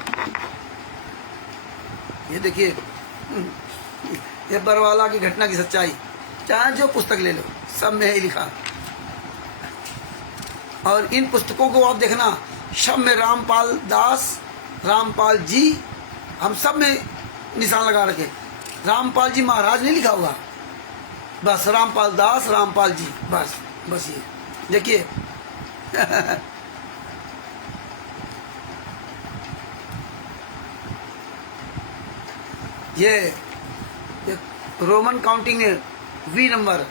ये देखिए, ये बरवाला की घटना की सच्चाई, चाहे जो पुस्तक ले लो, सब में ही लिखा। और इन पुस्तकों को आप देखना, सब में रामपाल दास, रामपाल जी, हम सब में निशान लगा रखे। रामपाल जी महाराज नहीं लिखा हुआ, बस रामपाल दास, रामपाल जी, बस ये देखिए। ये रोमन काउंटिंग है, V नंबर।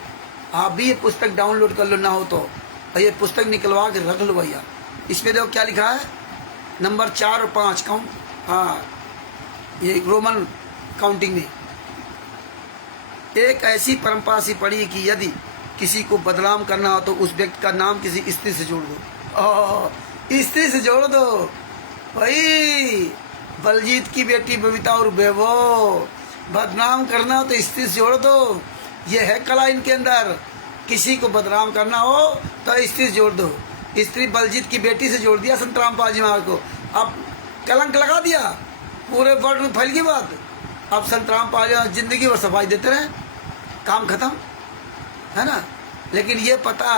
आप भी ये पुस्तक डाउनलोड कर लो ना हो तो, और ये पुस्तक निकलवा के रख लो भैया। इसमें देखो क्या लिखा है, नंबर 4 और 5 काउंट, हाँ, ये रोमन काउंटिंग में एक ऐसी परंपरा सी पड़ी कि यदि किसी को बदनाम करना हो तो उस व्यक्ति का नाम किसी स्त्री से जोड़ दो। स्त्री से जोड़ दो भाई, बलजीत की बेटी बबीता और बेबो, बदनाम करना हो तो स्त्री से जोड़ दो। ये है कला इनके अंदर, किसी को बदनाम करना हो तो स्त्री से जोड़ दो। स्त्री बलजीत की बेटी से जोड़ दिया संत रामपाल जी महाराज को, अब कलंक लगा दिया, पूरे वर्ल्ड में फैल गई बात। अब संत रामपाल जी जिंदगी भर सफाई देते रहे, काम खत्म, है ना। लेकिन ये पता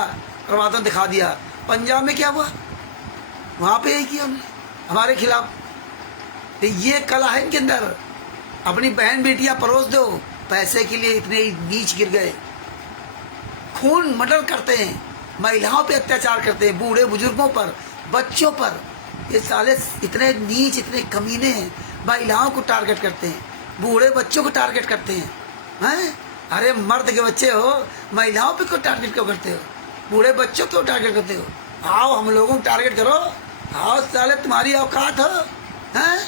परमात्मा ने दिखा दिया, पंजाब में क्या हुआ, वहाँ पे यही किया हमने हमारे खिलाफ। तो ये कला है इनके अंदर, अपनी बहन बेटियां परोस दो, पैसे के लिए इतने नीच गिर गए, खून मर्डर करते हैं, महिलाओं पे अत्याचार करते हैं, बूढ़े बुजुर्गों पर, बच्चों पर। ये साले इतने नीच, इतने कमीने हैं। महिलाओं को टारगेट करते हैं, बूढ़े बच्चों को टारगेट करते हैं। अरे मर्द के बच्चे हो, महिलाओं पे क्यों टारगेट क्यों करते हो? बूढ़े बच्चों क्यों टारगेट करते हो? आओ हम लोगों को टारगेट करो, आओ साले तुम्हारी औकात हो, हैं?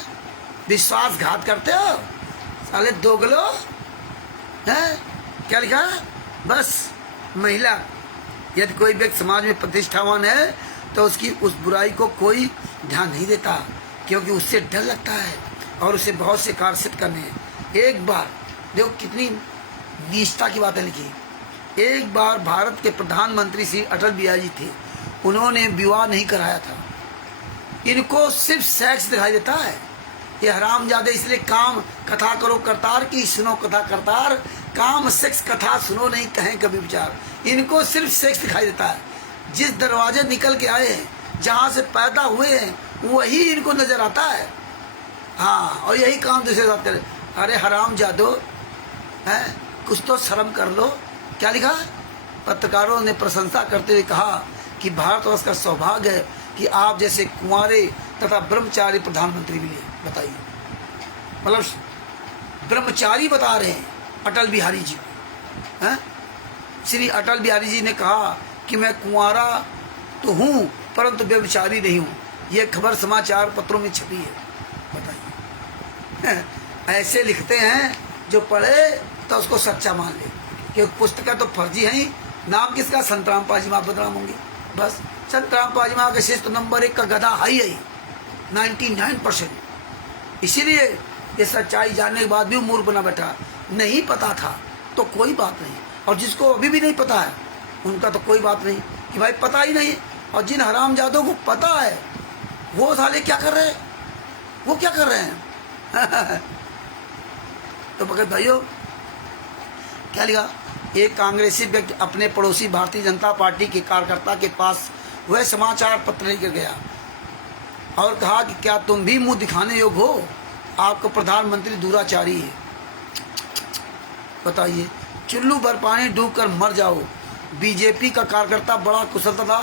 विश्वासघात करते हो साले दोगलो, हैं? क्या लिखा? बस महिला, यदि कोई व्यक्ति समाज में प्रतिष्ठावान है तो उसकी उस बुराई को कोई ध्यान नहीं देता, क्योंकि उससे डर लगता है और उसे बहुत से कार्य सिद्ध करने हैं। एक बार देखो कितनी नीचता की बातें लिखी। एक बार भारत के प्रधानमंत्री श्री अटल बिहारी थे, उन्होंने विवाह नहीं कराया था। इनको सिर्फ सेक्स दिखाई देता है। ये हरामजादे इसलिए काम कथा करो करतार की, सुनो कथा करतार, काम सेक्स कथा सुनो नहीं कहें कभी विचार। इनको सिर्फ सेक्स दिखाई देता है। जिस दरवाजे निकल के आए हैं, जहाँ से पैदा हुए हैं, वही इनको नजर आता है। हाँ, और यही काम दूसरे साथ करे। अरे हरामजादो, है कुछ तो शर्म कर लो। क्या लिखा? पत्रकारों ने प्रशंसा करते हुए कहा कि भारतवर्ष का सौभाग्य है कि आप जैसे कुंवारे तथा ब्रह्मचारी प्रधानमंत्री मिले। बताइए, मतलब ब्रह्मचारी बता रहे हैं अटल बिहारी जी को, हैं? श्री अटल बिहारी जी ने कहा कि मैं कुंवारा तो हूँ परंतु व्यभिचारी नहीं हूँ। ये खबर समाचार पत्रों में छपी है। बताइए, ऐसे लिखते हैं जो पढ़े तो उसको सच्चा मान ले कि पुस्तकें तो फर्जी हैं ही। नाम किसका? संतराम पाजीमा बदनाम होंगे। बस संतराम पाजीमा के शिष्ट नंबर 1 का गधा हाई है 99%। इसीलिए ये सच्चाई जानने के बाद भी मूर्ख बना बैठा। नहीं पता था तो कोई बात नहीं, और जिसको अभी भी नहीं पता है उनका तो कोई बात नहीं कि भाई पता ही नहीं। और जिन हरामजादों को पता है वो साले क्या कर रहे हैं? वो क्या कर रहे हैं? तो भगत भाइयों, क्या लिखा? एक कांग्रेसी व्यक्ति अपने पड़ोसी भारतीय जनता पार्टी के कार्यकर्ता के पास वह समाचार पत्र लेकर गया और कहा कि क्या तुम भी मुंह दिखाने योग्य हो? आपको प्रधानमंत्री दुराचारी है। बताइए, चुल्लू भर पानी डूब कर मर जाओ। बीजेपी का कार्यकर्ता बड़ा कुशल तथा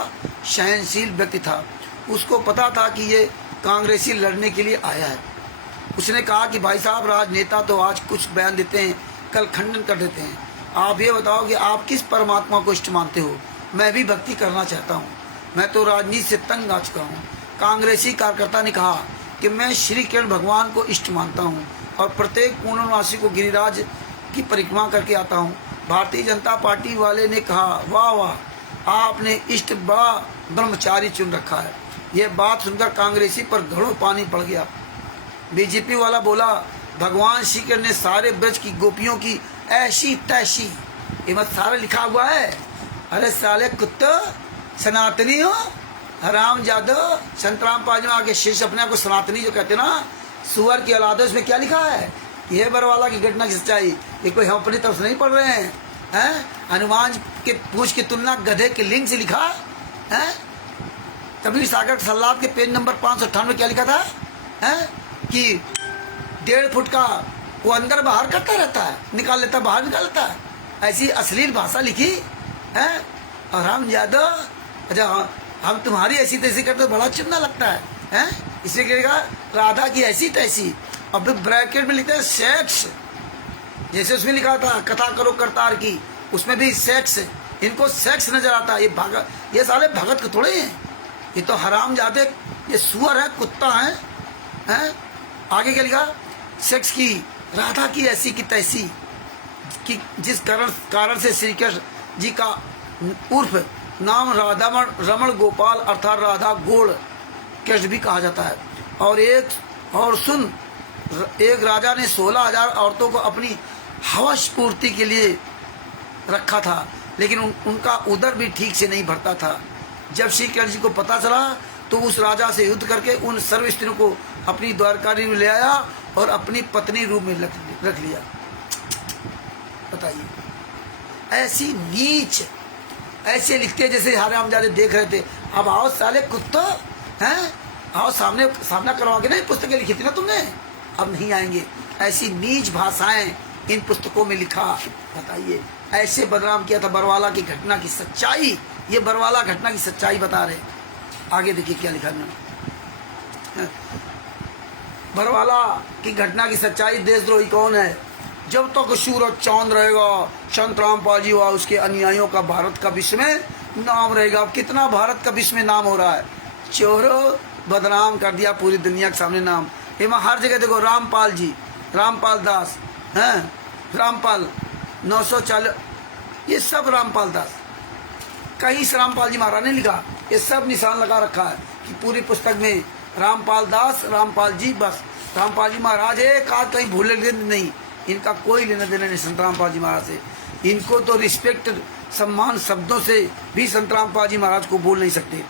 सहनशील व्यक्ति था। उसको पता था कि ये कांग्रेसी लड़ने के लिए आया है। उसने कहा कि भाई साहब, राजनेता तो आज कुछ बयान देते हैं, कल खंडन कर देते हैं। आप ये बताओ कि आप किस परमात्मा को इष्ट मानते हो? मैं भी भक्ति करना चाहता हूँ, मैं तो राजनीति से तंग आ चुका हूँ। कांग्रेसी कार्यकर्ता ने कहा कि मैं श्री कृष्ण भगवान को इष्ट मानता हूँ और प्रत्येक पूर्णमासी को गिरिराज की परिक्रमा करके आता हूँ। भारतीय जनता पार्टी वाले ने कहा, वाह वाह, आपने इष्ट बड़ा ब्रह्मचारी चुन रखा है। यह बात सुनकर कांग्रेसी पर घड़ों पानी पड़ गया। बीजेपी वाला बोला, भगवान श्री कृष्ण ने सारे ब्रज की गोपियों की ऐसी तैसी, ये मत सारा लिखा हुआ है। अरे साले कुत्तो, सनातनी हो, हराम जादो, संतराम पाजमा के शिष्य अपने को सनातनी जो कहते ना, सुअर की औलाद, इसमें क्या लिखा है? यह बरवाला की घटना की सच्चाई। ये कोई हम अपनी तरफ से नहीं पढ़ रहे हैं। हनुमान के पूछ की तुलना गधे के लिंग से लिखा है। कबीर सागर सल्लाद के पेज नंबर 598 क्या लिखा था? कि 1.5 फुट का वो अंदर बाहर करता रहता है, निकाल लेता, बाहर निकाल लेता है। ऐसी अश्लील भाषा लिखी है। और हम यादव, अच्छा हम तुम्हारी ऐसी तैसी करते तो बड़ा चुनना लगता है। इसे कहेगा राधा की ऐसी तैसी, और फिर ब्रैकेट में लिखते हैं सेक्स। जैसे उसमें लिखा था कथा करो करतार की, उसमें भी सेक्स। इनको सेक्स नजर आता है। ये साले भगत के थोड़े हैं, ये तो हराम जाते, ये सुअर है, कुत्ता है। आगे क्या लिखा? सेक्स की, राधा की ऐसी की तैसी, कि जिस कारण से श्री कृष्ण जी का उर्फ नाम राधा रमण गोपाल अर्थात राधा गोड़ कृष्ण भी कहा जाता है। और सुन, एक राजा ने 16,000 औरतों को अपनी हवस पूर्ति के लिए रखा था, लेकिन उनका उदर भी ठीक से नहीं भरता था। जब श्री कृष्ण जी को पता चला तो उस राजा से युद्ध करके उन सर्व स्त्रियों को अपनी द्वारकानी में ले आया और अपनी पत्नी रूप में रख लिया। बताइए, ऐसी नीच, ऐसे लिखते जैसे हरामजादे देख रहे थे। अब आओ साले कुत्तो, हैं, आओ सामना करवा के नहीं पुस्तकें लिखी थी ना तुमने, अब नहीं आएंगे। ऐसी नीच भाषाएं इन पुस्तकों में लिखा। बताइए, ऐसे बदनाम किया था बरवाला की घटना की सच्चाई। ये बरवाला घटना की सच्चाई बता रहे। आगे देखिए क्या लिखा उन्होंने। भरवाला की घटना की सच्चाई, देशद्रोही कौन है? जब तक सूरज चांद रहेगा, संत रामपाल जी व उसके अनुयायियों का भारत का विश्व में नाम रहेगा। अब कितना भारत का विश्व में नाम हो रहा है, चोरों बदनाम कर दिया पूरी दुनिया के सामने नाम। एवं हर जगह देखो रामपाल जी, रामपाल दास हैं, रामपाल 940, ये सब रामपाल दास, कहीं से रामपाल जी महाराज ने लिखा, ये सब निशान लगा रखा है कि पूरी पुस्तक में रामपाल दास, रामपाल जी, बस रामपाल जी महाराज एक आध कहीं भूले नहीं, इनका कोई लेना देना नहीं संत रामपाल जी महाराज से। इनको तो रिस्पेक्ट सम्मान शब्दों से भी संत रामपाल जी महाराज को बोल नहीं सकते।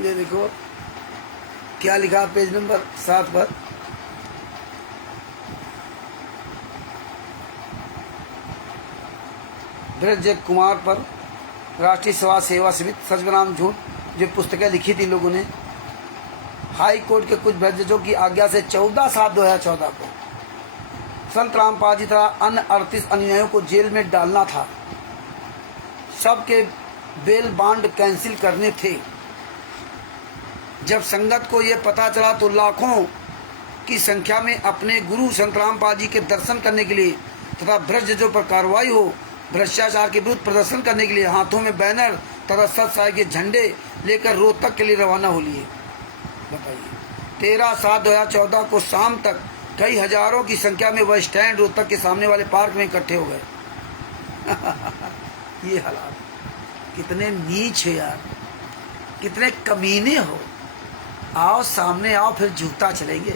ये देखो क्या लिखा पेज नंबर 7 पर, ब्रज कुमार पर राष्ट्रीय समाज सेवा समिति सच बनाम झूठ, जो पुस्तकें लिखी थी लोगों ने, हाई कोर्ट के कुछ भ्रष्टों की आज्ञा से 14/7/2014 को संत रामपाल जी तथा अन्य 38 अनुयायियों को जेल में डालना था। सबके बेल बांड कैंसिल करने थे। जब संगत को यह पता चला तो लाखों की संख्या में अपने गुरु संत रामपाल जी के दर्शन करने के लिए तथा भ्रष्टों पर कार्रवाई हो, भ्रष्टाचार के विरुद्ध प्रदर्शन करने के लिए हाथों में बैनर तथा सत साई के झंडे लेकर रोहतक के लिए रवाना हो लिए। बताइए 13/7/2014 को शाम तक कई हजारों की संख्या में वह स्टैंड रोहतक के सामने वाले पार्क में इकट्ठे हो गए। ये हालात, कितने नीच है यार, कितने कमीने हो। आओ सामने आओ, फिर झुकता चलेंगे।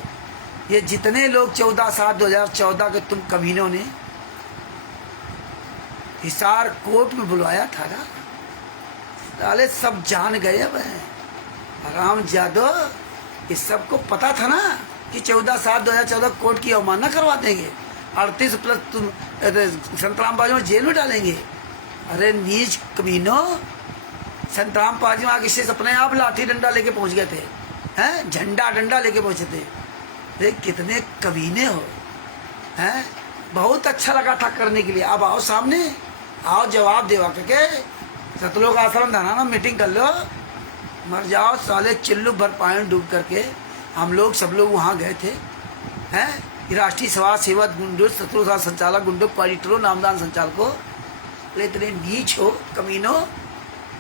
ये जितने लोग 14/7/2014 के तुम कमीनों ने हिसार कोर्ट में बुलवाया था ना, साले सब जान गए। अब राम जादव, इस सबको पता था ना कि 14/7/2014 कोर्ट की अवमानना करवा देंगे, 38 प्लस तुम संत रामपाल जी जेल में डालेंगे। अरे नीच कमीनों, संत रामपाल जी आगे से अपने आप लाठी डंडा लेके पहुंच गए थे, हैं, झंडा डंडा लेके पहुंचे थे। देख कितने कमीने हो, हैं। बहुत अच्छा लगा था करने के लिए। अब आओ सामने, आओ जवाब देवा करके सतलोक आश्रम धनाना मीटिंग कर लो, मर जाओ साले चिल्लू भर पानी डूब करके। हम लोग सब लोग वहाँ गए थे, हैं। राष्ट्रीय समाज सेवा गुंडो, सतलोक संचालक गुंडो, क्वाडिटरों, नामदान संचालकों, इतने नीच हो कमीनों।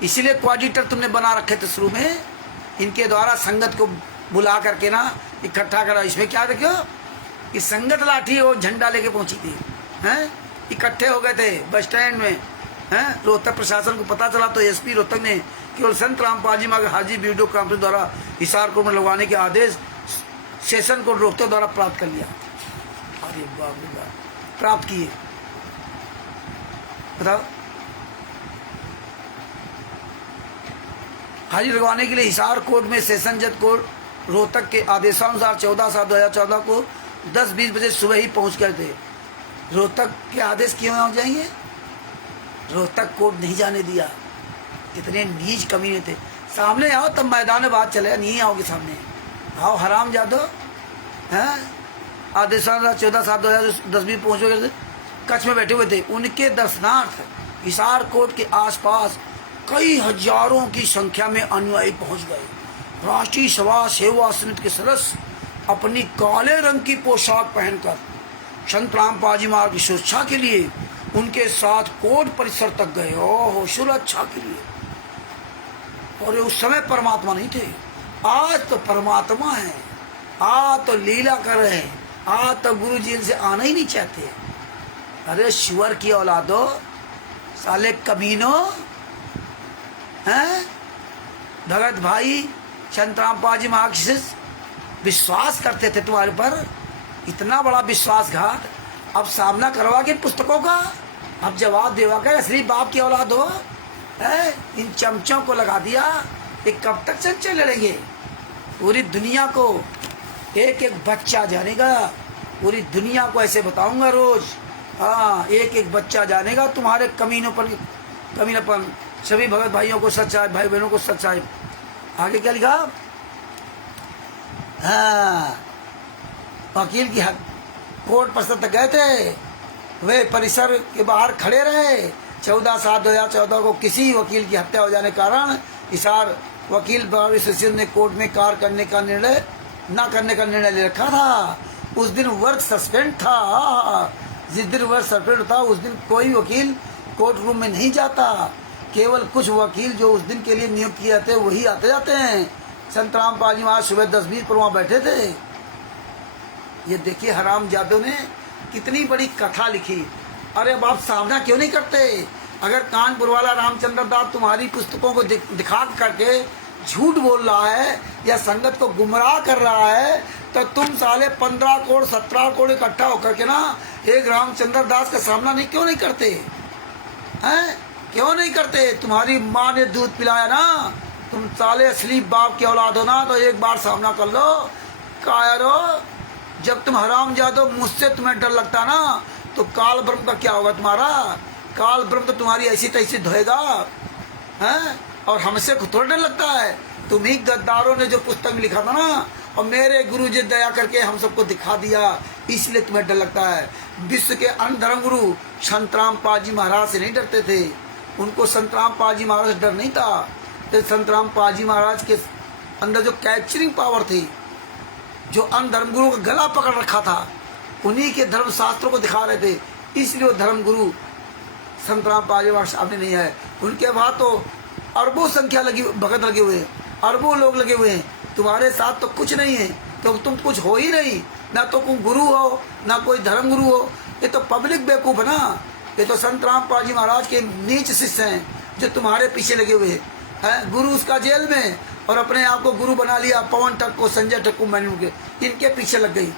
इसीलिए क्वाडिटर तुमने बना रखे थे शुरू में, इनके द्वारा संगत को बुला करके ना इकट्ठा करा। इसमें क्या देखो कि संगत लाठी और झंडा लेके पहुंची थी, हैं, इकट्ठे हो गए थे बस स्टैंड में, हैं। रोहतक प्रशासन को पता चला तो एसपी रोहतक ने केवल संत रामपाल जी मगर हाजी वीडियो कॉन्फ्रेंस द्वारा हिसार कोर्ट में लगवाने के आदेश सेशन कोर्ट रोहतक द्वारा प्राप्त कर लिया। अरे बाप रे बाप, प्राप्त किए, बताओ। हाजिर लगवाने के लिए हिसार कोर्ट में सेशन जज कोर्ट रोहतक के आदेशानुसार 14/7/2014 को 10-20 बजे सुबह ही पहुंच गए थे। रोहतक के आदेश क्यों हो जाएंगे, रोहतक कोर्ट नहीं जाने दिया। कितने नीच कमीने थे। सामने आओ तब मैदान में बात चले, नहीं आओगे सामने। आओ हराम जादो, हैं। आदेशानुसार 14/7/2010 पहुंच गए, कच्छ में बैठे हुए थे। उनके दर्शनार्थ हिसार कोर्ट के आसपास कई हजारों की संख्या में अनुयायी पहुंच गए। राष्ट्रीय समाज सेवा समिति के सदस्य अपनी काले रंग की पोशाक पहनकर संत रामपाल जी महाराज की सुरक्षा के लिए उनके साथ कोर्ट परिसर तक गए। ओहो, सुरक्षा के लिए। और उस समय परमात्मा नहीं थे, आज तो परमात्मा है। आज तो लीला कर रहे हैं, आज तो गुरु जी से आना ही नहीं चाहते। अरे शुअर की औलादो, साले कमीनों, हैं। भगत भाई संत रामपाल जी महाराज विश्वास करते थे तुम्हारे पर, इतना बड़ा विश्वासघात। अब सामना करवा के पुस्तकों का, अब जवाब देवा कर असली बाप की औलाद हो, इन चमचों को लगा दिया। ये कब तक चर्चे लड़ेंगे? पूरी दुनिया को एक एक बच्चा जानेगा, पूरी दुनिया को ऐसे बताऊंगा रोज हाँ, एक एक बच्चा जानेगा तुम्हारे कमीनापन। सभी भगत भाइयों को सच्चाई, भाई बहनों को सच्चाई। आगे क्या लिखा? हाँ, वकील की हक कोर्ट परिसर तक गए थे, वे परिसर के बाहर खड़े रहे। 14/7/2014 को किसी वकील की हत्या हो जाने के कारण हिसार वकील बार एसोसिएशन ने कोर्ट में कार्य करने का निर्णय न करने का निर्णय ले रखा था। उस दिन वर्क सस्पेंड था। जिस दिन वर्क सस्पेंड था उस दिन कोई वकील कोर्ट रूम में नहीं जाता। केवल कुछ वकील जो उस दिन के लिए नियुक्त किए थे वही आते जाते हैं। संत रामपाल जी महाराज सुबह 10-20 पर वहाँ बैठे थे। ये देखिए हराम जादव ने कितनी बड़ी कथा लिखी। अरे अब आप सामना क्यों नहीं करते? अगर कानपुर वाला रामचंद्र दास तुम्हारी पुस्तकों को दिखा करके झूठ बोल रहा है या संगत को गुमराह कर रहा है, तो तुम साले 15 करोड़ 17 करोड़ इकट्ठा होकर के ना एक रामचंद्र दास का सामना नहीं क्यों नहीं करते हैं? क्यों नहीं करते? तुम्हारी माँ ने दूध पिलाया ना, तुम साले असली बाप की औलाद हो ना, तो एक बार सामना कर लो। कायरो, जब तुम हराम जादो मुझसे तुम्हें डर लगता ना, तो काल ब्रह्म का क्या होगा तुम्हारा? काल ब्रह्म तो तुम्हारी ऐसी तैसी धोएगा हैं। और हमसे थोड़ा डर लगता है? तुम ही गद्दारों ने जो पुस्तक में लिखा था ना, और मेरे गुरु जी दया करके हम सबको दिखा दिया, इसलिए तुम्हें डर लगता है। विश्व के अन्य धर्म गुरु संत रामपाल जी महाराज से नहीं डरते थे। उनको संत रामपाल जी महाराज से डर नहीं था। तो संत रामपाल जी महाराज के अंदर जो कैप्चरिंग पावर थी, जो अन्य धर्मगुरुओं का गला पकड़ रखा था, उन्हीं के धर्म शास्त्रों को दिखा रहे थे। इसलिए वो धर्मगुरु संत रामपाल जी महाराज सामने नहीं आए। उनके बाद तो अरबों संख्या भगत लगे हुए हैं, अरबों लोग लगे हुए हैं। तुम्हारे साथ तो कुछ नहीं है, तो तुम कुछ हो ही नहीं, ना तो कोई गुरु हो ना कोई धर्मगुरु हो। ये तो पब्लिक बेवकूफ है ना। ये तो संत रामपाल जी महाराज के नीच शिष्य हैं जो तुम्हारे पीछे लगे हुए हैं। गुरु उसका जेल में और अपने आप को गुरु बना लिया। पवन ठक्को, संजय ठक्को, मैनू के इनके पीछे लग गई।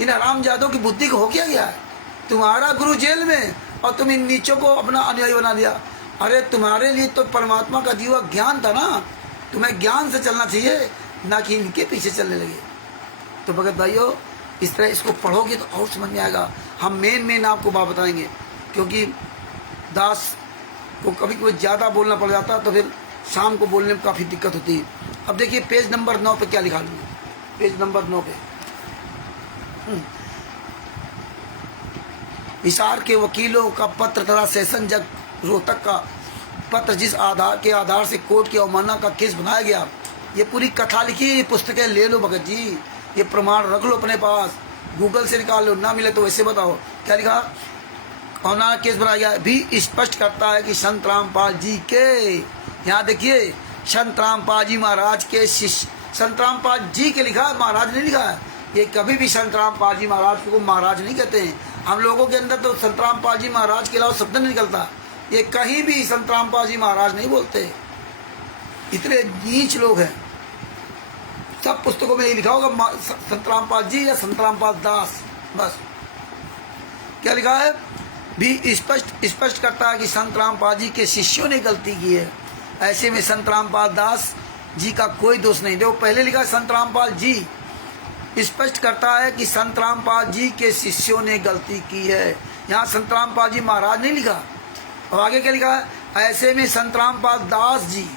इन हराम जादों की बुद्धि को हो क्या गया है? तुम्हारा गुरु जेल में और तुम इन नीचों को अपना अनुयायी बना लिया। अरे तुम्हारे लिए तो परमात्मा का दिया ज्ञान था ना, तुम्हें ज्ञान से चलना चाहिए, ना कि इनके पीछे चलने लगे। तो भगत भाइयों, इस तरह इसको पढ़ोगे तो और समझ में आएगा। हम मेन आपको बात बताएंगे, क्योंकि दास को कभी कभी ज़्यादा बोलना पड़ जाता है, तो फिर शाम को बोलने में काफ़ी दिक्कत होती है। अब देखिए पेज नंबर 9 पे क्या लिखा लूँगा। पेज नंबर 9 पे हिसार के वकीलों का पत्र तथा सेशन जज रोहतक का पत्र, जिस आधार से कोर्ट की अवमानना का केस बनाया गया। ये पूरी कथा लिखी है, ये पुस्तकें ले लो भगत जी, ये प्रमाण रख लो अपने पास, गूगल से निकाल लो, ना मिले तो वैसे बताओ क्या लिखा। अवमानना केस बनाया गया भी स्पष्ट करता है कि संत रामपाल जी के, यहाँ देखिए संत रामपाल जी महाराज के शिष्य, संत रामपाल जी के लिखा, महाराज नहीं लिखा है। ये कभी भी संत रामपाल जी महाराज को महाराज नहीं कहते हैं। हम लोगों के अंदर तो संत रामपाल जी महाराज के अलावा शब्द नहीं निकलता। ये कहीं भी संत रामपाल जी महाराज नहीं बोलते। इतने नीच लोग हैं। सब पुस्तकों में ये लिखा होगा संत रामपाल जी या संत रामपाल दास, बस। क्या लिखा है भी स्पष्ट करता है कि संत रामपाल जी के शिष्यों ने गलती की है। ऐसे में संत रामपाल दास जी का कोई दोष नहीं। देखो पहले लिखा संत रामपाल जी, स्पष्ट करता है कि संत रामपाल जी के शिष्यों ने गलती की है। यहाँ संत रामपाल जी महाराज नहीं लिखा। और आगे क्या लिखा है, ऐसे में संत रामपाल दास जी,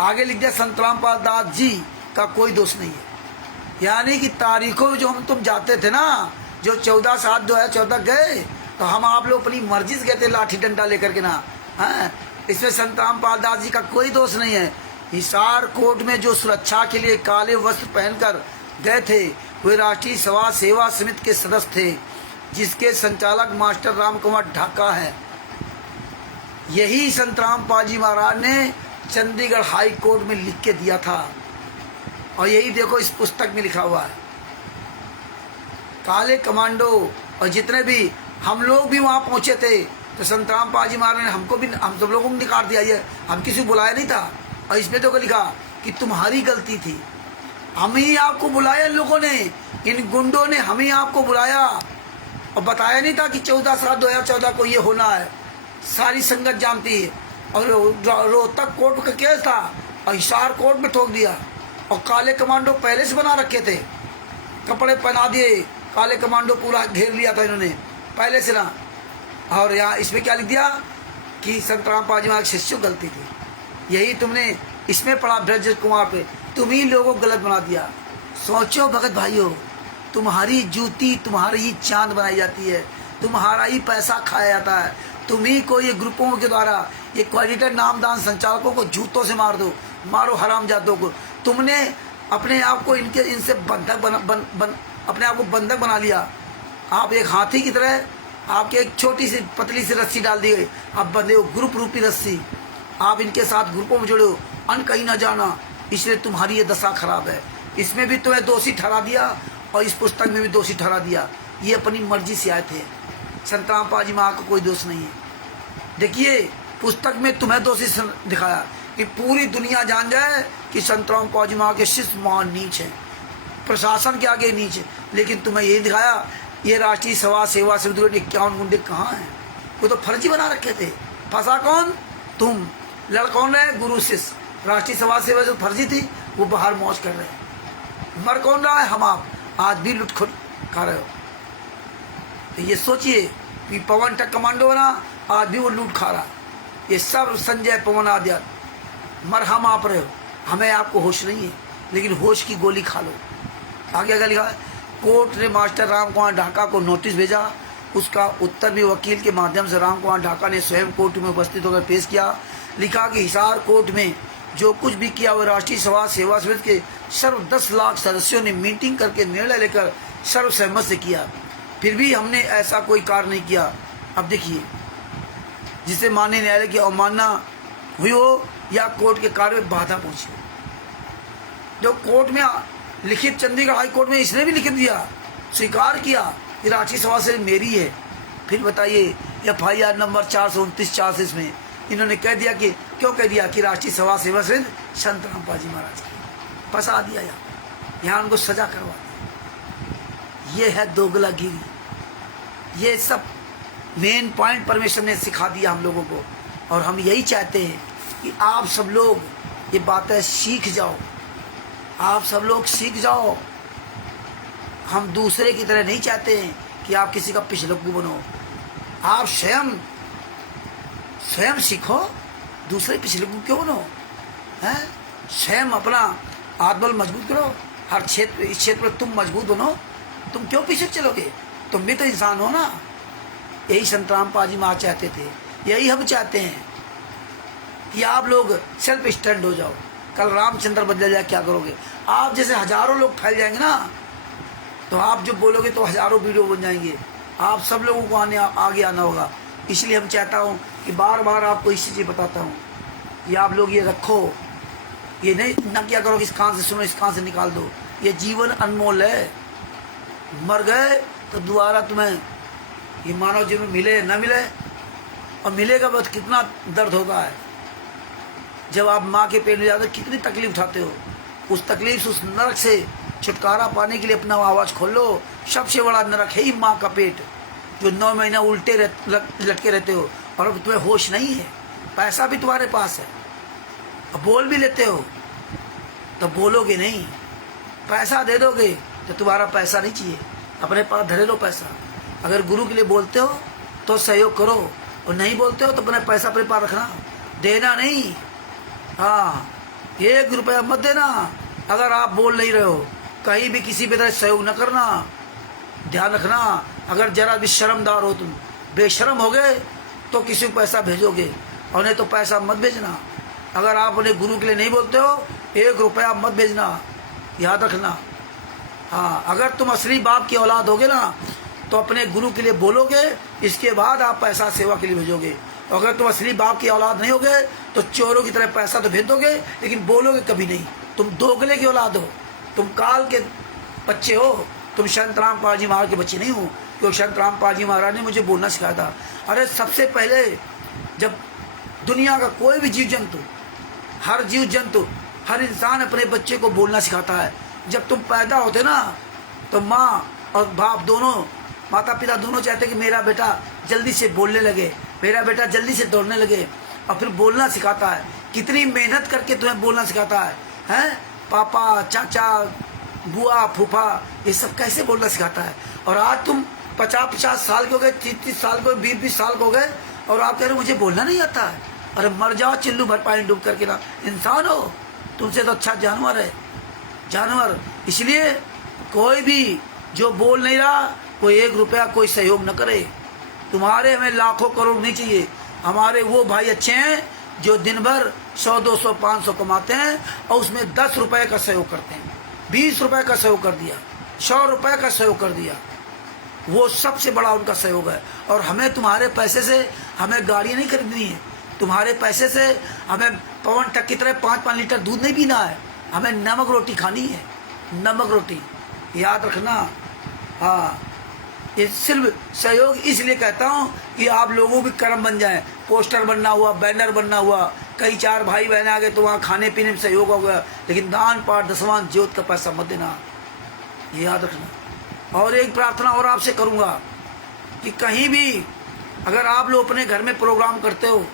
आगे लिख दिया संत रामपाल दास जी का कोई दोष नहीं है। यानी कि तारीखों में जो हम तुम जाते थे ना, जो 14/7/2014 गए, तो हम आप लोग अपनी मर्जी से गए थे लाठी डंडा लेकर के ना। हाँ, इसमें संत रामपाल दास जी का कोई दोष नहीं है। हिसार कोर्ट में जो सुरक्षा के लिए काले वस्त्र पहनकर गए थे, वे राष्ट्रीय समाज सेवा समिति के सदस्य थे, जिसके संचालक मास्टर राम कुमार ढाका है। यही संत रामपाल जी महाराज ने चंडीगढ़ हाई कोर्ट में लिख के दिया था, और यही देखो इस पुस्तक में लिखा हुआ है। काले कमांडो और जितने भी हम लोग भी वहाँ पहुँचे थे, तो संत रामपाल जी महाराज ने हमको भी, हम सब लोगों को निकाल दिया। ये हम किसी को बुलाया नहीं था। और इसमें तो लिखा कि तुम्हारी गलती थी, हम ही आपको बुलाया। इन लोगों ने, इन गुंडों ने हम ही आपको बुलाया और बताया नहीं था कि 14/7/2014 को ये होना है। सारी संगत जानती है। और रोहतक कोर्ट का केस था और हिसार कोर्ट में ठोक दिया। और काले कमांडो पहले से बना रखे थे, कपड़े पहना दिए, काले कमांडो पूरा घेर लिया था इन्होंने पहले से ना। और यहाँ इसमें क्या लिख दिया कि संत रामपाल जी महाराज शिष्य गलती थी। यही तुमने इसमें पढ़ा ब्रज कुमार पे, तुम ही लोगों को गलत बना दिया। सोचो भगत भाइयों, तुम्हारी जूती तुम्हारी ही चांद बनाई जाती है, तुम्हारा ही पैसा खाया जाता है, तुम ही को ये ग्रुपों के द्वारा ये क्वालिटेड नामदान संचालकों को जूतों से मार दो, मारो हरामजादों को। तुमने अपने आप को इनसे बंधक अपने आप को बंधक बना लिया। आप एक हाथी की तरह आपके एक छोटी सी पतली सी रस्सी डाल दी गई, आप बंधे हो ग्रुप रूपी रस्सी, आप इनके साथ ग्रुपों में जुड़े हो, अन कहीं ना जाना, इसलिए तुम्हारी ये दशा खराब है। इसमें भी तुम्हें दोषी ठहरा दिया और इस पुस्तक में भी दोषी ठहरा दिया। ये अपनी मर्जी से आए थे, संत रामपाल जी महाराज का कोई दोष नहीं है। देखिए पुस्तक में तुम्हें दोषी दिखाया कि पूरी दुनिया जान जाए कि संत रामपाल जी महाराज के शिष्य महान नीच है, प्रशासन के आगे नीच है, लेकिन तुम्हें यही दिखाया ये राष्ट्रीय सभा सेवा से 51 गुंडे कहाँ हैं? वो तो फर्जी बना रखे थे। फंसा कौन? तुम। लड़ कौन रहे? गुरु शिष्य। राष्ट्रीय सभा सेवा जो फर्जी थी वो बाहर मौज कर रहे हैं। मर कौन रहा है? हम आप आज भी लुटखोर खा रहे हो। तो ये सोचिए कि पवन टक कमांडो बना, आज भी वो लूट खा रहा। ये सब संजय पवन आदि मर हम आप रहे हो। हमें आपको होश नहीं है, लेकिन होश की गोली खा लो। आगे क्या लिखा है? कोर्ट ने मास्टर राम कुमार ढाका को नोटिस भेजा, उसका उत्तर भी वकील के माध्यम से राम कुमार ढाका ने स्वयं कोर्ट में उपस्थित होकर पेश किया। लिखा कि हिसार कोर्ट में जो कुछ भी किया वह राष्ट्रीय सभा सेवा समिति के सर्व 10 लाख सदस्यों ने मीटिंग करके निर्णय लेकर सर्वसहमत से किया, फिर भी हमने ऐसा कोई कार्य नहीं किया। अब देखिए, जिसे माननीय न्यायालय की अवमानना हुई हो या कोर्ट के कार्य में बाधा पहुंची, जो कोर्ट में लिखित, चंडीगढ़ हाई कोर्ट में इसने भी लिखित दिया, स्वीकार किया कि राष्ट्रीय सभा से मेरी है। फिर बताइए FIR नंबर 429/46 में इन्होंने कह दिया कि क्यों कह दिया कि राष्ट्रीय सभा सेवा से संत रामपाल जी महाराज की फंसा दिया, यहाँ उनको सजा करवा दी। ये है दोगलागिरी। ये सब मेन पॉइंट परमेश्वर ने सिखा दिया हम लोगों को, और हम यही चाहते हैं कि आप सब लोग ये बातें सीख जाओ, आप सब लोग सीख जाओ। हम दूसरे की तरह नहीं चाहते हैं कि आप किसी का पिछलग्गू बनो। आप स्वयं सीखो, दूसरे पिछलग्गू क्यों बनो? हैं? स्वयं अपना आत्मबल मजबूत करो। हर क्षेत्र, इस क्षेत्र में तुम मजबूत बनो। तुम क्यों पीछे चलोगे? तुम भी तो इंसान हो ना। यही संत रामपाल जी महाराज चाहते थे, यही हम चाहते हैं कि आप लोग सेल्फ स्टैंड हो जाओ। कल रामचंद्र बदल जाए, क्या करोगे? आप जैसे हजारों लोग फैल जाएंगे ना, तो आप जो बोलोगे तो हजारों वीडियो बन जाएंगे। आप सब लोगों को आगे आना होगा। इसलिए हम चाहता हूँ कि बार बार आपको इस चीज़ बताता हूँ कि आप लोग ये रखो, ये नहीं न क्या करो कि इस कान से सुनो, इस कान से निकाल दो। ये जीवन अनमोल है। मर गए तो दोबारा तुम्हें ये मानव जीवन मिले न मिले, और मिलेगा बस कितना दर्द होता है। जब आप माँ के पेट में जाते हो कितनी तकलीफ उठाते हो। उस तकलीफ से, उस नरक से छुटकारा पाने के लिए अपना आवाज़ खोल लो। सबसे बड़ा नरक है ही माँ का पेट, जो 9 महीना उल्टे लटके रहते हो, और अब तुम्हें होश नहीं है। पैसा भी तुम्हारे पास है, अब बोल भी लेते हो तो बोलोगे नहीं। पैसा दे दोगे तो तुम्हारा पैसा नहीं चाहिए, अपने पास धरे लो पैसा। अगर गुरु के लिए बोलते हो तो सहयोग करो, और नहीं बोलते हो तो अपना पैसा अपने पास रखना, देना नहीं। हाँ, 1 रुपया मत देना। अगर आप बोल नहीं रहे हो, कहीं भी किसी भी तरह सहयोग न करना। ध्यान रखना, अगर जरा भी शर्मदार हो, तुम बेशर्म हो गए तो किसी को पैसा भेजोगे, और नहीं तो पैसा मत भेजना। अगर आप अपने गुरु के लिए नहीं बोलते हो, 1 रुपया मत भेजना, याद रखना। हाँ, अगर तुम असली बाप की औलाद होगे ना, तो अपने गुरु के लिए बोलोगे, इसके बाद आप पैसा सेवा के लिए भेजोगे। अगर तुम असली बाप की औलाद नहीं होगे तो चोरों की तरह पैसा तो भेज दोगे, लेकिन बोलोगे कभी नहीं। तुम दोगले की औलाद हो, तुम काल के बच्चे हो, तुम संत रामपाल जी महाराज के बच्चे नहीं हो। क्योंकि संत रामपाल जी महाराज ने मुझे बोलना सिखाया था। अरे सबसे पहले जब दुनिया का कोई भी जीव जंतु, हर जीव जंतु, हर इंसान अपने बच्चे को बोलना सिखाता है। जब तुम पैदा होते ना, तो माँ और बाप दोनों, माता पिता दोनों चाहते कि मेरा बेटा जल्दी से बोलने लगे, मेरा बेटा जल्दी से दौड़ने लगे, और फिर बोलना सिखाता है। कितनी मेहनत करके तुम्हें बोलना सिखाता है, हैं? पापा, चाचा, बुआ, फूफा, ये सब कैसे बोलना सिखाता है। और आज तुम 50-50 साल के हो गए, 30-30 साल के, 20-20 साल के हो गए, और आप कह रहे हो मुझे बोलना नहीं आता है। अरे मर जाओ चिल्लू भर पानी डूब करके ना, इंसान हो, तुमसे तो अच्छा जानवर है, जानवर। इसलिए कोई भी जो बोल नहीं रहा, कोई 1 रुपया कोई सहयोग न करे। तुम्हारे हमें लाखों करोड़ नहीं चाहिए। हमारे वो भाई अच्छे हैं जो दिन भर 100, 200, 500 कमाते हैं और उसमें 10 रुपए का सहयोग करते हैं, 20 रुपए का सहयोग कर दिया, 100 रुपए का सहयोग कर दिया, वो सबसे बड़ा उनका सहयोग है। और हमें तुम्हारे पैसे से हमें गाड़ियाँ नहीं खरीदनी है, तुम्हारे पैसे से हमें पवन टक की तरह 5-5 लीटर दूध नहीं पीना है, हमें नमक रोटी खानी है, नमक रोटी, याद रखना। हाँ, ये सिर्फ सहयोग इसलिए कहता हूँ कि आप लोगों भी कर्म बन जाए। पोस्टर बनना हुआ, बैनर बनना हुआ, कई 4 भाई बहन आ गए तो वहाँ खाने पीने में सहयोग हो गया, लेकिन दान पाठ दसवां ज्योत का पैसा मत देना, ये याद रखना। और एक प्रार्थना और आपसे करूँगा कि कहीं भी अगर आप लोग अपने घर में प्रोग्राम करते हो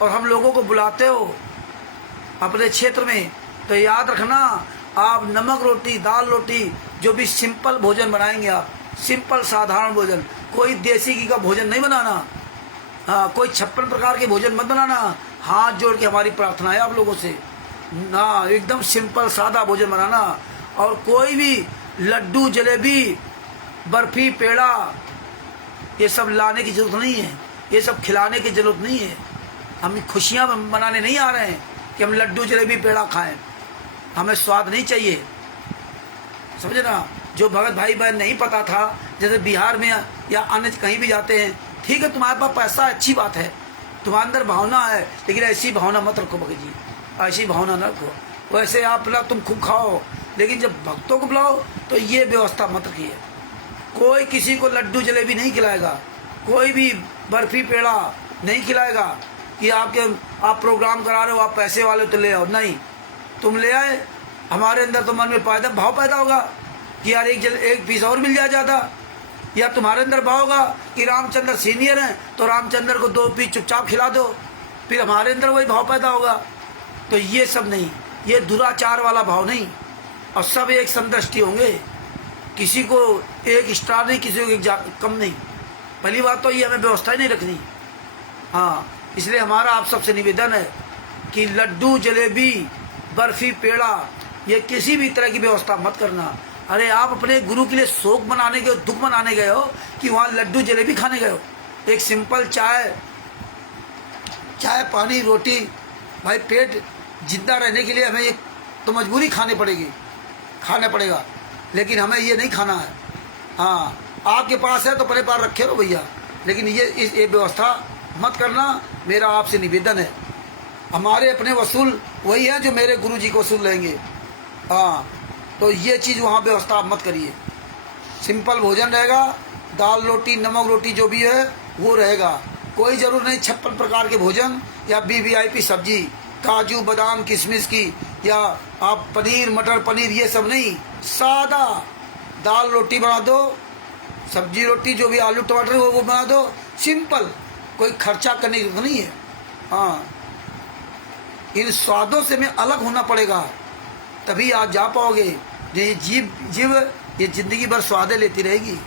और हम लोगों को बुलाते हो अपने क्षेत्र में, तो याद रखना आप नमक रोटी, दाल रोटी, जो भी सिंपल भोजन बनाएंगे आप, सिंपल साधारण भोजन, कोई देसी घी का भोजन नहीं बनाना। हाँ, कोई 56 प्रकार के भोजन मत बनाना। हाथ जोड़ के हमारी प्रार्थना है आप लोगों से, ना एकदम सिंपल सादा भोजन बनाना। और कोई भी लड्डू, जलेबी, बर्फी, पेड़ा, ये सब लाने की जरूरत नहीं है, ये सब खिलाने की जरूरत नहीं है। हम खुशियाँ मनाने नहीं आ रहे हैं कि हम लड्डू, जलेबी, पेड़ा खाएं, हमें स्वाद नहीं चाहिए, समझे ना। जो भगत भाई बहन नहीं पता था, जैसे बिहार में या अन्य कहीं भी जाते हैं, ठीक है तुम्हारे पास पैसा अच्छी बात है, तुम्हारे अंदर भावना है, लेकिन ऐसी भावना मत रखो भगत जी, ऐसी भावना न रखो। वैसे आप ना तुम खूब खाओ, लेकिन जब भक्तों को बुलाओ तो ये व्यवस्था मत रखिए। कोई किसी को लड्डू जलेबी नहीं खिलाएगा, कोई भी बर्फी पेड़ा नहीं खिलाएगा कि आप प्रोग्राम करा रहे हो, आप पैसे वाले तो ले आओ, नहीं, तुम ले आए, हमारे अंदर तो मन में भाव पैदा होगा कि यार एक पीस और मिल जाए ज़्यादा, या तुम्हारे अंदर भाव होगा कि रामचंद्र सीनियर हैं तो रामचंद्र को 2 पीस चुपचाप खिला दो, फिर हमारे अंदर वही भाव पैदा होगा। तो ये सब नहीं, ये दुराचार वाला भाव नहीं, और सब एक समदृष्टि होंगे, किसी को एक स्टार नहीं, किसी को एक कम नहीं। पहली बात तो ये हमें व्यवस्था ही नहीं रखनी। हाँ, इसलिए हमारा आप सबसे निवेदन है कि लड्डू, जलेबी, बर्फी, पेड़ा, ये किसी भी तरह की व्यवस्था मत करना। अरे आप अपने गुरु के लिए शोक मनाने गए हो, दुख मनाने गए हो कि वहाँ लड्डू जलेबी खाने गए हो? एक सिंपल चाय पानी रोटी, भाई पेट जिंदा रहने के लिए हमें ये तो मजबूरी खाना पड़ेगा, लेकिन हमें ये नहीं खाना है। हाँ, आपके पास है तो अपने पास रखे रहो भैया, लेकिन ये व्यवस्था मत करना, मेरा आपसे निवेदन है। हमारे अपने वसूल वही है जो मेरे गुरु जी को वसूल लेंगे। हाँ, तो ये चीज़ वहाँ व्यवस्था मत करिए। सिंपल भोजन रहेगा, दाल रोटी, नमक रोटी जो भी है वो रहेगा। कोई ज़रूर नहीं 56 प्रकार के भोजन या वीवीआईपी सब्जी, काजू बादाम किशमिश की, या आप पनीर मटर पनीर, ये सब नहीं। सादा दाल रोटी बना दो, सब्जी रोटी जो भी आलू टमाटर वो बना दो, सिंपल, कोई खर्चा करने की नहीं है। हाँ, इन स्वादों से में अलग होना पड़ेगा, तभी आप जा पाओगे। ये जीव ये जिंदगी भर स्वादें लेती रहेगी,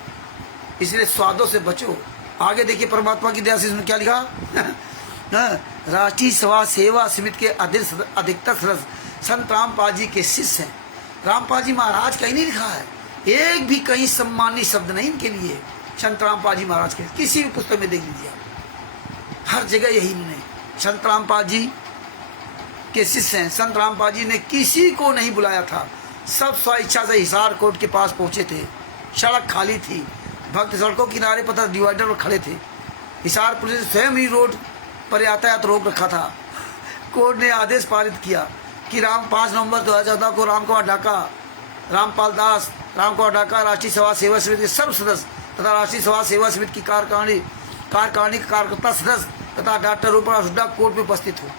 इसलिए स्वादों से बचो। आगे देखिए परमात्मा की दया से इसमें क्या लिखा राष्ट्रीय सेवा समिति के अधिकतर सदस्य संत रामपाल जी के शिष्य हैं। रामपाल जी महाराज कहीं नहीं लिखा है, एक भी कहीं सम्मानी शब्द नहीं इनके लिए संत रामपाल जी महाराज के, किसी भी पुस्तक में देख लीजिए, हर जगह यही नहीं, संत रामपाल जी के शिष्य हैं। संत रामपाल जी ने किसी को नहीं बुलाया था, सब स्वेच्छा से हिसार कोर्ट के पास पहुंचे थे। सड़क खाली थी, भक्त सड़कों किनारे पर डिवाइडर पर खड़े थे। हिसार पुलिस ने स्वयं ही रोड पर यातायात रोक रखा था। कोर्ट ने आदेश पारित किया कि 5 नवंबर 2014 को रामकुमार ढाका, रामपाल दास, रामकुमार ढाका राष्ट्रीय सेवा समिति के सर्व सदस्य तथा राष्ट्रीय सेवा समिति की कार्यकारिणी कार्यकर्ता सदस्य तथा डॉक्टर रूपा हुड्डा कोर्ट में उपस्थित हो।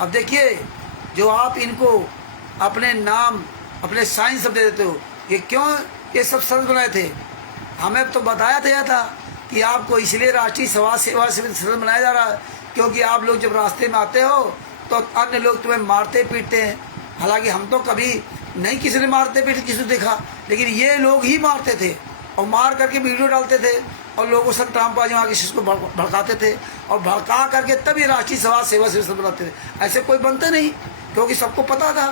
अब देखिए, जो आप इनको अपने नाम, अपने साइन सब दे देते हो, ये क्यों ये सब सदस्य बनाए थे? हमें तो बताया था कि आपको इसलिए राष्ट्रीय सेवा समिति सदस्य बनाया जा रहा है क्योंकि आप लोग जब रास्ते में आते हो तो अन्य लोग तुम्हें मारते पीटते हैं। हालांकि हम तो कभी नहीं किसी ने मारते पीटते किसी को देखा, लेकिन ये लोग ही मारते थे और मार करके वीडियो डालते थे और लोगों संत रामपाल जी वहाँ के को भड़काते थे और भड़का करके तब ये राष्ट्रीय समाज सेवा समिति बनाते थे। ऐसे कोई बनते नहीं, क्योंकि सबको पता था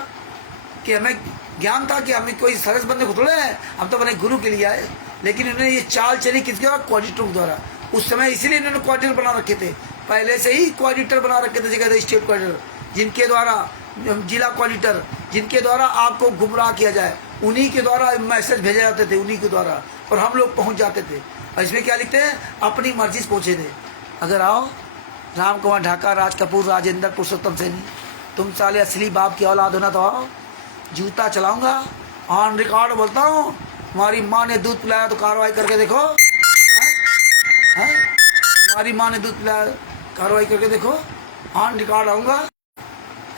कि हमें ज्ञान था कि हमें कोई सरस बनने को थोड़े है, हम तो बने गुरु के लिए आए। लेकिन इन्होंने ये चाल चली किसके द्वारा? कोऑर्डिनेटर द्वारा। उस समय इसीलिए इन्होंने कोऑर्डिनेटर बना रखे थे, पहले से ही कोऑर्डिनेटर बना रखे थे, जगह स्टेट कोऑर्डिनेटर, जिनके द्वारा जिला कोऑर्डिनेटर, जिनके द्वारा आपको गुमराह किया जाए, उन्हीं के द्वारा मैसेज भेजे जाते थे, उन्हीं के द्वारा, और हम लोग पहुंच जाते थे। और इसमें क्या लिखते हैं? अपनी मर्जी से पहुंचे थे। अगर आओ राम कुमार ढाका, राज कपूर, राजेंद्र, पुरुषोत्तम सैनी, तुम साले असली बाप की औलाद होना तो आओ, जूता चलाऊंगा, ऑन रिकॉर्ड बोलता हूँ। हमारी माँ ने दूध पिलाया तो कार्रवाई करके देखो, हमारी माँ ने दूध पिलाया, कार्रवाई करके देखो, ऑन रिकॉर्ड आऊँगा।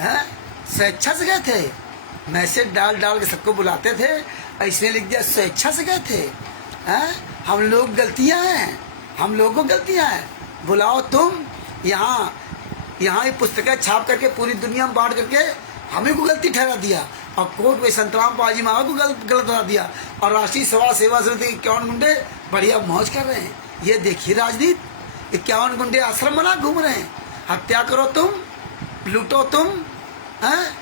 हैं स्वेच्छा से गए थे, मैसेज डाल डाल के सबको बुलाते थे, इसमें लिख दिया स्वेच्छा से गए थे। हैं हम लोग गलतियां हैं, हम लोगों को गलतियां हैं, बुलाओ तुम। यहाँ ये पुस्तकें छाप करके पूरी दुनिया में बांट करके हमें को गलती ठहरा दिया, और कोर्ट में संत रामपाल जी महाराज को गलत बना दिया, और राष्ट्रीय समाज सेवा समिति के 51 गुंडे बढ़िया मौज कर रहे हैं। ये देखिए राजनीति, 51 गुंडे आश्रम बना घूम रहे हैं। हत्या करो तुम, लूटो तुम, हैं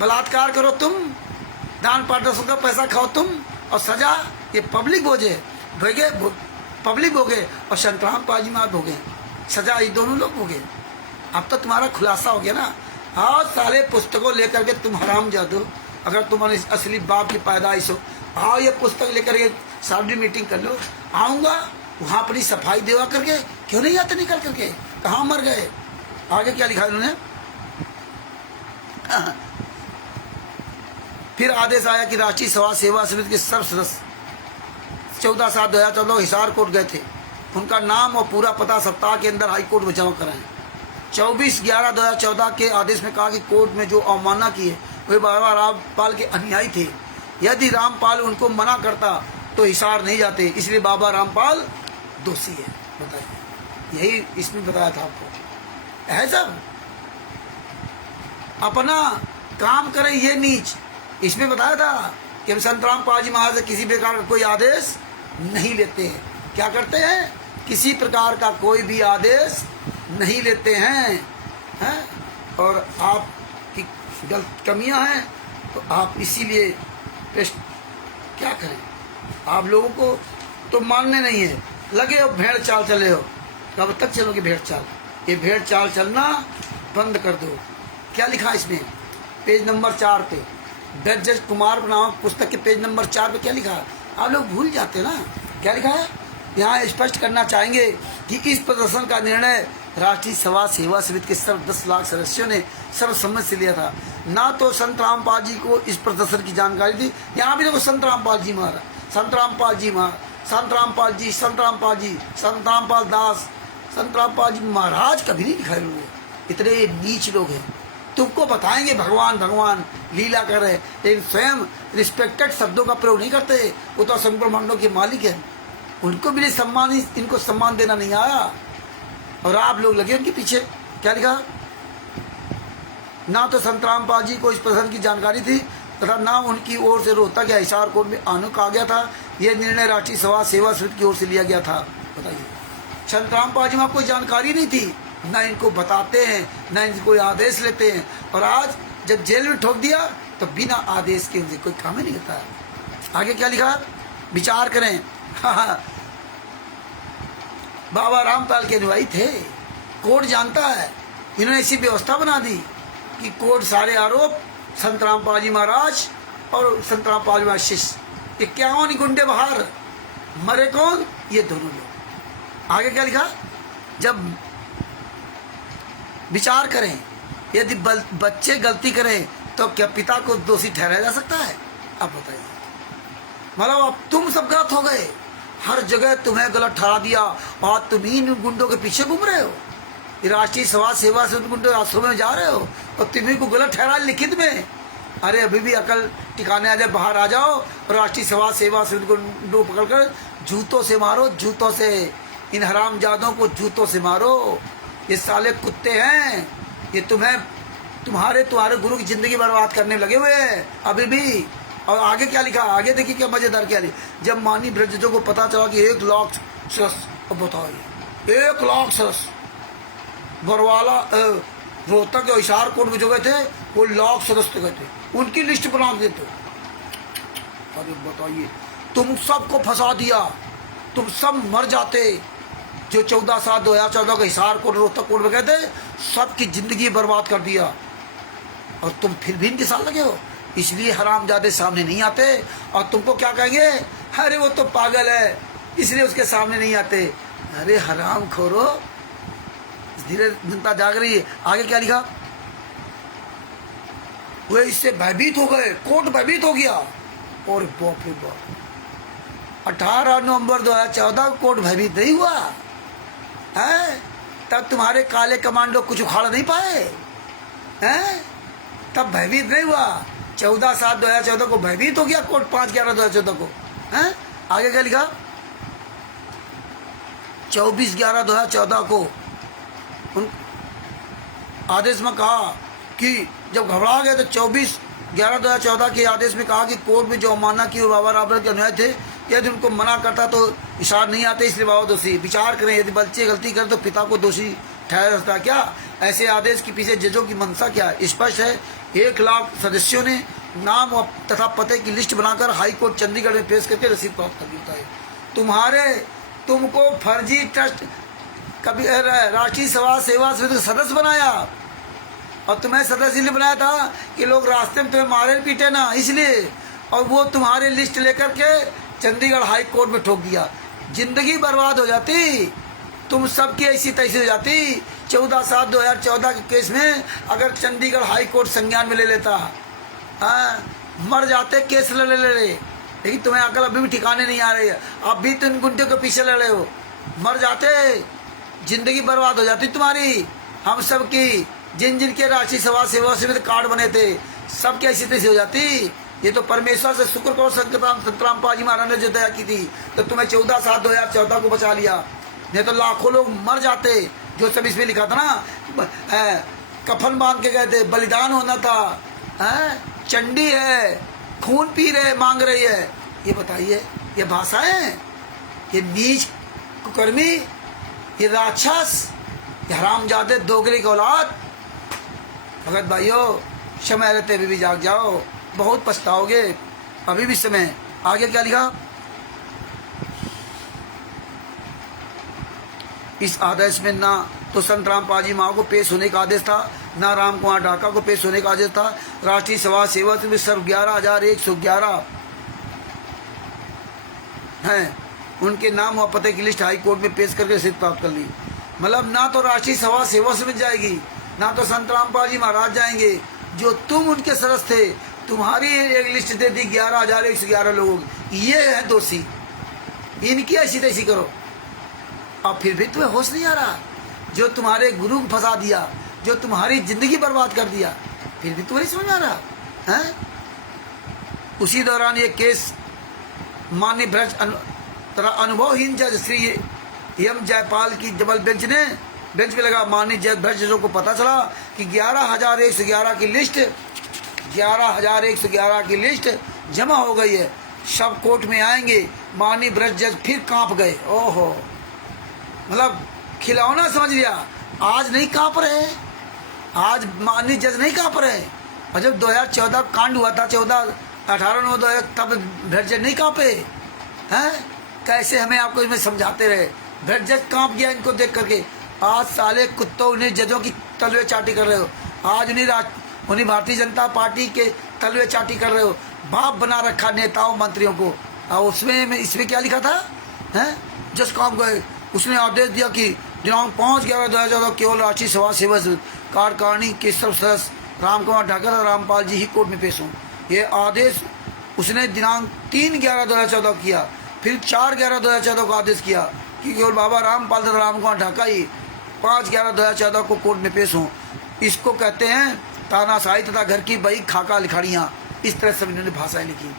बलात्कार करो तुम, दान पार्षदों का पैसा खाओ तुम, और सजा ये पब्लिक पब्लिक भोगे और संत रामपाल जी महाराज भोगे, सजा ये दोनों लोग भोगे। अब तो तुम्हारा खुलासा हो गया ना। हाँ साले पुस्तकों लेकर के तुम हराम जादो, अगर तुम्हारे असली बाप की पैदाइश हो, आओ ये पुस्तक लेकर के सार्वजनिक मीटिंग कर लो। आऊँगा वहाँ अपनी सफाई देवा करके, क्यों नहीं आते निकल करके, कहाँ मर गए? आगे क्या लिखा उन्होंने? फिर आदेश आया कि राष्ट्रीय समाज सेवा समिति के सर्व सदस्य 14/7/2014 हिसार कोर्ट गए थे, उनका नाम और पूरा पता सप्ताह के अंदर हाई कोर्ट में जमा कराएं। 24/11/2014 के आदेश में कहा कि कोर्ट में जो अवमानना की है वे बाबा रामपाल के अनुयायी थे, यदि रामपाल उनको मना करता तो हिसार नहीं जाते, इसलिए बाबा रामपाल दोषी है। बताइए, यही इसमें बताया था आपको। है सब अपना काम करे ये नीच, इसमें बताया था कि हम संत रामपाल जी महाराज से किसी प्रकार का कोई आदेश नहीं लेते हैं। क्या करते हैं? किसी प्रकार का कोई भी आदेश नहीं लेते हैं, और आपकी गलत कमियां हैं तो आप इसीलिए क्या करें? आप लोगों को तो मानने नहीं है, लगे हो भेड़ चाल चले हो। कब तक चलोगे भेड़ चाल? ये भेड़ चाल चलना बंद कर दो। क्या लिखा इसमें? पेज नंबर 4 पे, ब्रज कुमार नामक पुस्तक के पेज नंबर 4 पे क्या लिखा है? आप लोग भूल जाते ना। क्या लिखा है? यहाँ स्पष्ट करना चाहेंगे कि इस प्रदर्शन का निर्णय राष्ट्रीय समाज सेवा समिति के सर्व 10 लाख सदस्यों ने सर्वसम्मति से लिया था। ना तो संत रामपाल जी को इस प्रदर्शन की जानकारी थी। यहाँ भी देखो संत रामपाल जी महाराज, संत रामपाल जी महाराज, संत रामपाल जी, संत रामपाल जी, संत रामपाल दास, संत रामपाल जी महाराज कभी नहीं दिखाए हुए। इतने नीच लोग हैं। तुमको बताएंगे भगवान भगवान लीला कर रहे, लेकिन स्वयं रिस्पेक्टेड शब्दों का प्रयोग नहीं करते। वो तो असंख्य ब्रह्मांडों के मालिक हैं, उनको भी सम्मान, इनको सम्मान देना नहीं आया, और आप लोग लगे उनके पीछे। क्या लिखा? ना तो संत रामपाल जी को इस प्रदर्शन की जानकारी थी तथा ना उनकी ओर से रोहतक या हिसार कोर्ट में आने कहा गया था। यह निर्णय राष्ट्रीय समाज सेवा समिति की ओर से लिया गया था। बताइए, संत रामपाल जी में कोई जानकारी नहीं थी, ना इनको बताते हैं, ना इनसे कोई आदेश लेते हैं, और आज जब जेल में ठोक दिया तो बिना आदेश के उनसे कोई काम ही नहीं होता है। आगे क्या लिखा? विचार करें। बाबा रामपाल के अनुयायी थे, कोर्ट जानता है। इन्होंने ऐसी व्यवस्था बना दी कि कोर्ट सारे आरोप संत रामपाल जी महाराज और संत रामपाल जी महाराज शिष्य, 51 गुंडे बाहर, मरे कौन? ये दोनों लोग। आगे क्या लिखा? जब विचार करें, यदि बच्चे गलती करें तो क्या पिता को दोषी ठहराया जा सकता है? अब बताइए, मतलब अब तुम सब गलत हो गए, हर जगह तुम्हें गलत ठहरा दिया और तुम ही गुंडों के पीछे घूम रहे हो। राष्ट्रीय समाज सेवा से उन गुंडों आश्रम में जा रहे हो और तुम्ही को गलत ठहरा लिखित में। अरे अभी भी अकल टिकाने आ जाए, बाहर आ जाओ और राष्ट्रीय समाज सेवा से उनको गुंडों पकड़कर जूतों से मारो, जूतों से। इन हरामजादों को जूतों से मारो। ये साले कुत्ते हैं, ये तुम्हारे गुरु की जिंदगी बर्बाद करने लगे हुए हैं। अभी भी और आगे क्या लिखा, आगे देखिए क्या मजेदार क्या लिखा, जब मानी ब्रजजों को पता चला कि 1,00,000 सदस्य, अब बताओ 1,00,000 सदस्य बरवाला रोहतक और हिसार कोट में जो गए थे वो लाख सदस्य गए थे, उनकी लिस्ट बना देते। अरे बताइए, तुम सबको फंसा दिया, तुम सब मर जाते। जो 14/7/2014 को हिसार कोट रोहतक कोट में गए थे, सबकी जिंदगी बर्बाद कर दिया, और तुम फिर भी इनके साथ लगे हो। इसलिए हरामजादे सामने नहीं आते, और तुमको क्या कहेंगे, अरे वो तो पागल है इसलिए उसके सामने नहीं आते। अरे हराम खोरो, धीरे जनता जाग रही है। आगे क्या लिखा, वे इससे भयभीत हो गए, कोर्ट भयभीत हो गया। और बाप रे बाप, 18 नवंबर 2014 कोर्ट भयभीत नहीं हुआ है, तब तुम्हारे काले कमांडो कुछ उखाड़ नहीं पाए हैं, तब भयभीत नहीं हुआ। 14/7/2014 को भयभीत हो गया कोर्ट, 5/11/2014 को हैं। आगे क्या लिखा, 24/11/2014 को उन आदेश में कहा कि जब घबरा गए तो 24/11/2014 के आदेश में कहा कि कोर्ट में जो अवमानना की और बाबा रावल के अनुयायी थे, यदि उनको मना करता तो इशार नहीं आते, इसलिए बाबा दोषी। विचार करें, यदि बच्चे गलती करें तो पिता को दोषी ठहरा सकता क्या? ऐसे आदेश के पीछे जजों की मंशा क्या है? स्पष्ट है, 1,00,000 सदस्यों ने नाम तथा पते की लिस्ट बनाकर हाई कोर्ट चंडीगढ़ में पेश करके रसीद प्राप्त कर दी। तुमको फर्जी ट्रस्ट कभी राष्ट्रीय सभा सेवा समिति सदस्य बनाया, और तुम्हें सदस्य इसलिए बनाया था कि लोग रास्ते में तुम्हें मारे पीटे ना, इसलिए। और वो तुम्हारी लिस्ट लेकर के चंडीगढ़ हाई कोर्ट में ठोक दिया। जिंदगी बर्बाद हो जाती, तुम सबकी ऐसी तैसी हो जाती। 14/7/2014 के केस में अगर चंडीगढ़ हाई कोर्ट संज्ञान में ले लेता, मर जाते केस ले लेकिन तुम्हें अकल अभी भी ठिकाने नहीं आ रही है, अब भी तुम गुंडे के पीछे लड़े हो। मर जाते, जिंदगी बर्बाद हो जाती तुम्हारी, हम सब की, जिन जिन के राष्ट्रीय सभा सेवा समिति कार्ड बने थे, सबकी ऐसी तैसी हो जाती। ये तो परमेश्वर से शुक्र करो संतराम पाजी महाराज ने जो दया की थी, तो तुम्हें 14/7/2014 को बचा लिया, नहीं तो लाखों लोग मर जाते। जो सब इसमें लिखा था ना, कफन बांध के गए थे, बलिदान होना था, चंडी है, खून पी रहे मांग रही है। ये बताइए, ये भाषाएं, ये नीच कुकर्मी, ये राक्षस, ये हरामजादे दोगले की औलाद। भगत भाइयों, समय रहते अभी भी जाग जाओ, बहुत पछताओगे, अभी भी समय। आगे क्या लिखा, इस आदेश में ना तो संत रामपाल जी माँ को पेश होने का आदेश था, ना राम कुमार ढाका को पेश होने का आदेश था। राष्ट्रीय सभा सेवा में सिर्फ 11,111 हैं, उनके नाम और पते की लिस्ट हाई कोर्ट में पेश करके रसीद प्राप्त कर ली। मतलब ना तो राष्ट्रीय सभा सेवा समिति जाएगी, ना तो संत रामपाल जी महाराज जाएंगे। जो तुम उनके सदस्य थे, तुम्हारी एक लिस्ट दे दी 11,111 लोगों की, ये है दोषी, इनकी ऐसी तैसी करो। और फिर भी तुम्हें होश नहीं आ रहा, जो तुम्हारे गुरु को फंसा दिया, जो तुम्हारी जिंदगी बर्बाद कर दिया, फिर भी तुम्हें समझ आ रहा है। उसी दौरान ये केस माननीय ब्रज अनुभवहीन जज श्री एम जयपाल की डबल बेंच पे लगा। माननीय जज ब्रज जजों को पता चला कि 11,111 की लिस्ट 11,111 की लिस्ट जमा हो गई है, सब कोर्ट में आएंगे। माननीय ब्रज जज फिर कांप गए। ओहो, मतलब खिलौना समझ लिया, आज नहीं कांप रहे, आज माननीय जज नहीं कांप रहे। और जब 2014 कांड हुआ था, 18/9/2000, तब ब्रज जज नहीं कांपे हैं? कैसे हमें आपको इसमें समझाते रहे, ब्रज जज कांप गया इनको देख करके। आज साले कुत्तों उन्हें जजों की तलवे चाटी कर रहे हो, आज उन्हीं भारतीय जनता पार्टी के तलवे चाटी कर रहे हो, बाप बना रखा नेताओं मंत्रियों को। और इसमें क्या लिखा था, हैं? जज कांप गए। उसने आदेश दिया कि दिनांक 5/11/2014 केवल राष्ट्रीय सभा सेवा कार्यकारिणी के सब सदस्य राम कुमार ढाका और रामपाल जी ही कोर्ट में पेश हों। ये आदेश उसने दिनांक 3/11/2014 किया। फिर 4/11/2014 को आदेश किया कि केवल बाबा रामपाल तथा राम कुमार ढाका ही 5/11/2014 को कोर्ट में पेश हों। इसको कहते हैं तानाशाही तथा घर की बही खाका लिखाड़ियाँ। इस तरह से इन्होंने भाषाएं लिखी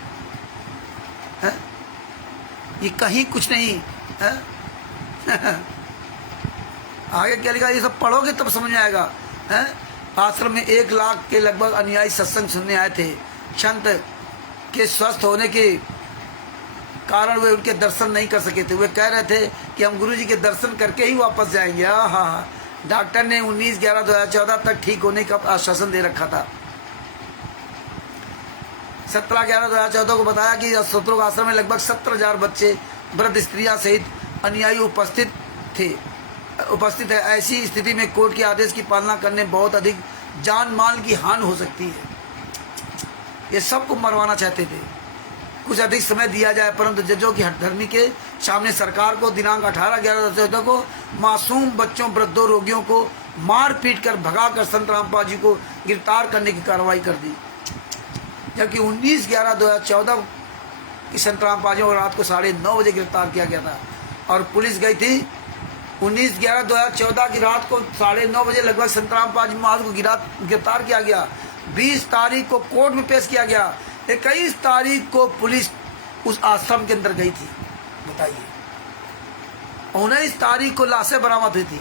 है, ये कहीं कुछ नहीं है। आगे क्या लिखा, ये सब पढ़ोगे तब समझ में आएगा। आश्रम में 1 लाख के लगभग अनुयायी सत्संग सुनने आए थे। संत के स्वस्थ होने के कारण वे उनके दर्शन नहीं कर सके थे। वे कह रहे थे कि हम गुरु जी के दर्शन करके ही वापस जाएंगे। हाँ, डॉक्टर ने 19/11/2014 तक ठीक होने का आश्वासन दे रखा था। 17/11/2014 को बताया कि सतरोग आश्रम में लगभग 17,000 बच्चे, वृद्ध स्त्रियां सहित अनुयायी उपस्थित है। ऐसी स्थिति में कोर्ट के आदेश की पालना करने बहुत अधिक जान माल की हानि हो सकती है। ये सबको मरवाना चाहते थे, कुछ अधिक समय दिया जाए, परंतु जजों की हठधर्मी के सामने सरकार को दिनांक 18/11/2014 को मासूम बच्चों, वृद्धों, रोगियों को मार पीट कर भगाकर संत रामपाल जी को गिरफ्तार करने की कार्रवाई कर दी। जबकि 19/11/2014 की संत रामपाल जी को रात को 9:30 बजे गिरफ्तार किया गया था और पुलिस गई थी 19/11/2014 की रात को 9:30 बजे लगभग संत रामपाल जी महाराज को गिरफ्तार किया गया। 20 तारीख को कोर्ट में पेश किया गया। 21 तारीख को पुलिस उस आश्रम के अंदर गई थी। बताइए, 19 तारीख को लाशें बरामद हुई थी।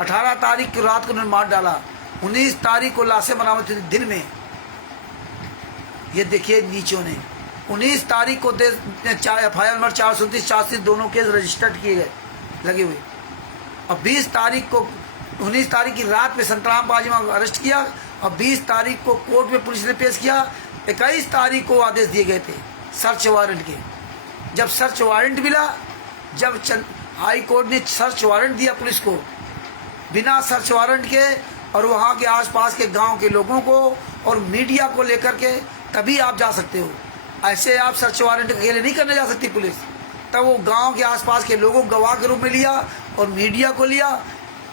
18 तारीख की रात को उन्होंने मार डाला। 19 तारीख को लाशें बरामद हुई थी दिन में। ये देखिए नीचों ने 19 तारीख को FIR नंबर 429 86 दोनों केस रजिस्टर्ड किए गए लगे हुए। और 20 तारीख को 19 तारीख की रात में संत रामपाल जी को अरेस्ट किया और 20 तारीख को कोर्ट में पुलिस ने पेश किया। 21 तारीख को आदेश दिए गए थे सर्च वारंट के। जब सर्च वारंट मिला, जब हाई कोर्ट ने सर्च वारंट दिया पुलिस को बिना सर्च वारंट के और वहाँ के आसपास के गांव के लोगों को और मीडिया को लेकर के, तभी आप जा सकते हो। ऐसे आप सर्च वारंट अकेले नहीं करने जा सकती पुलिस। तब वो गांव के आसपास के लोगों को गवाह के रूप में लिया और मीडिया को लिया,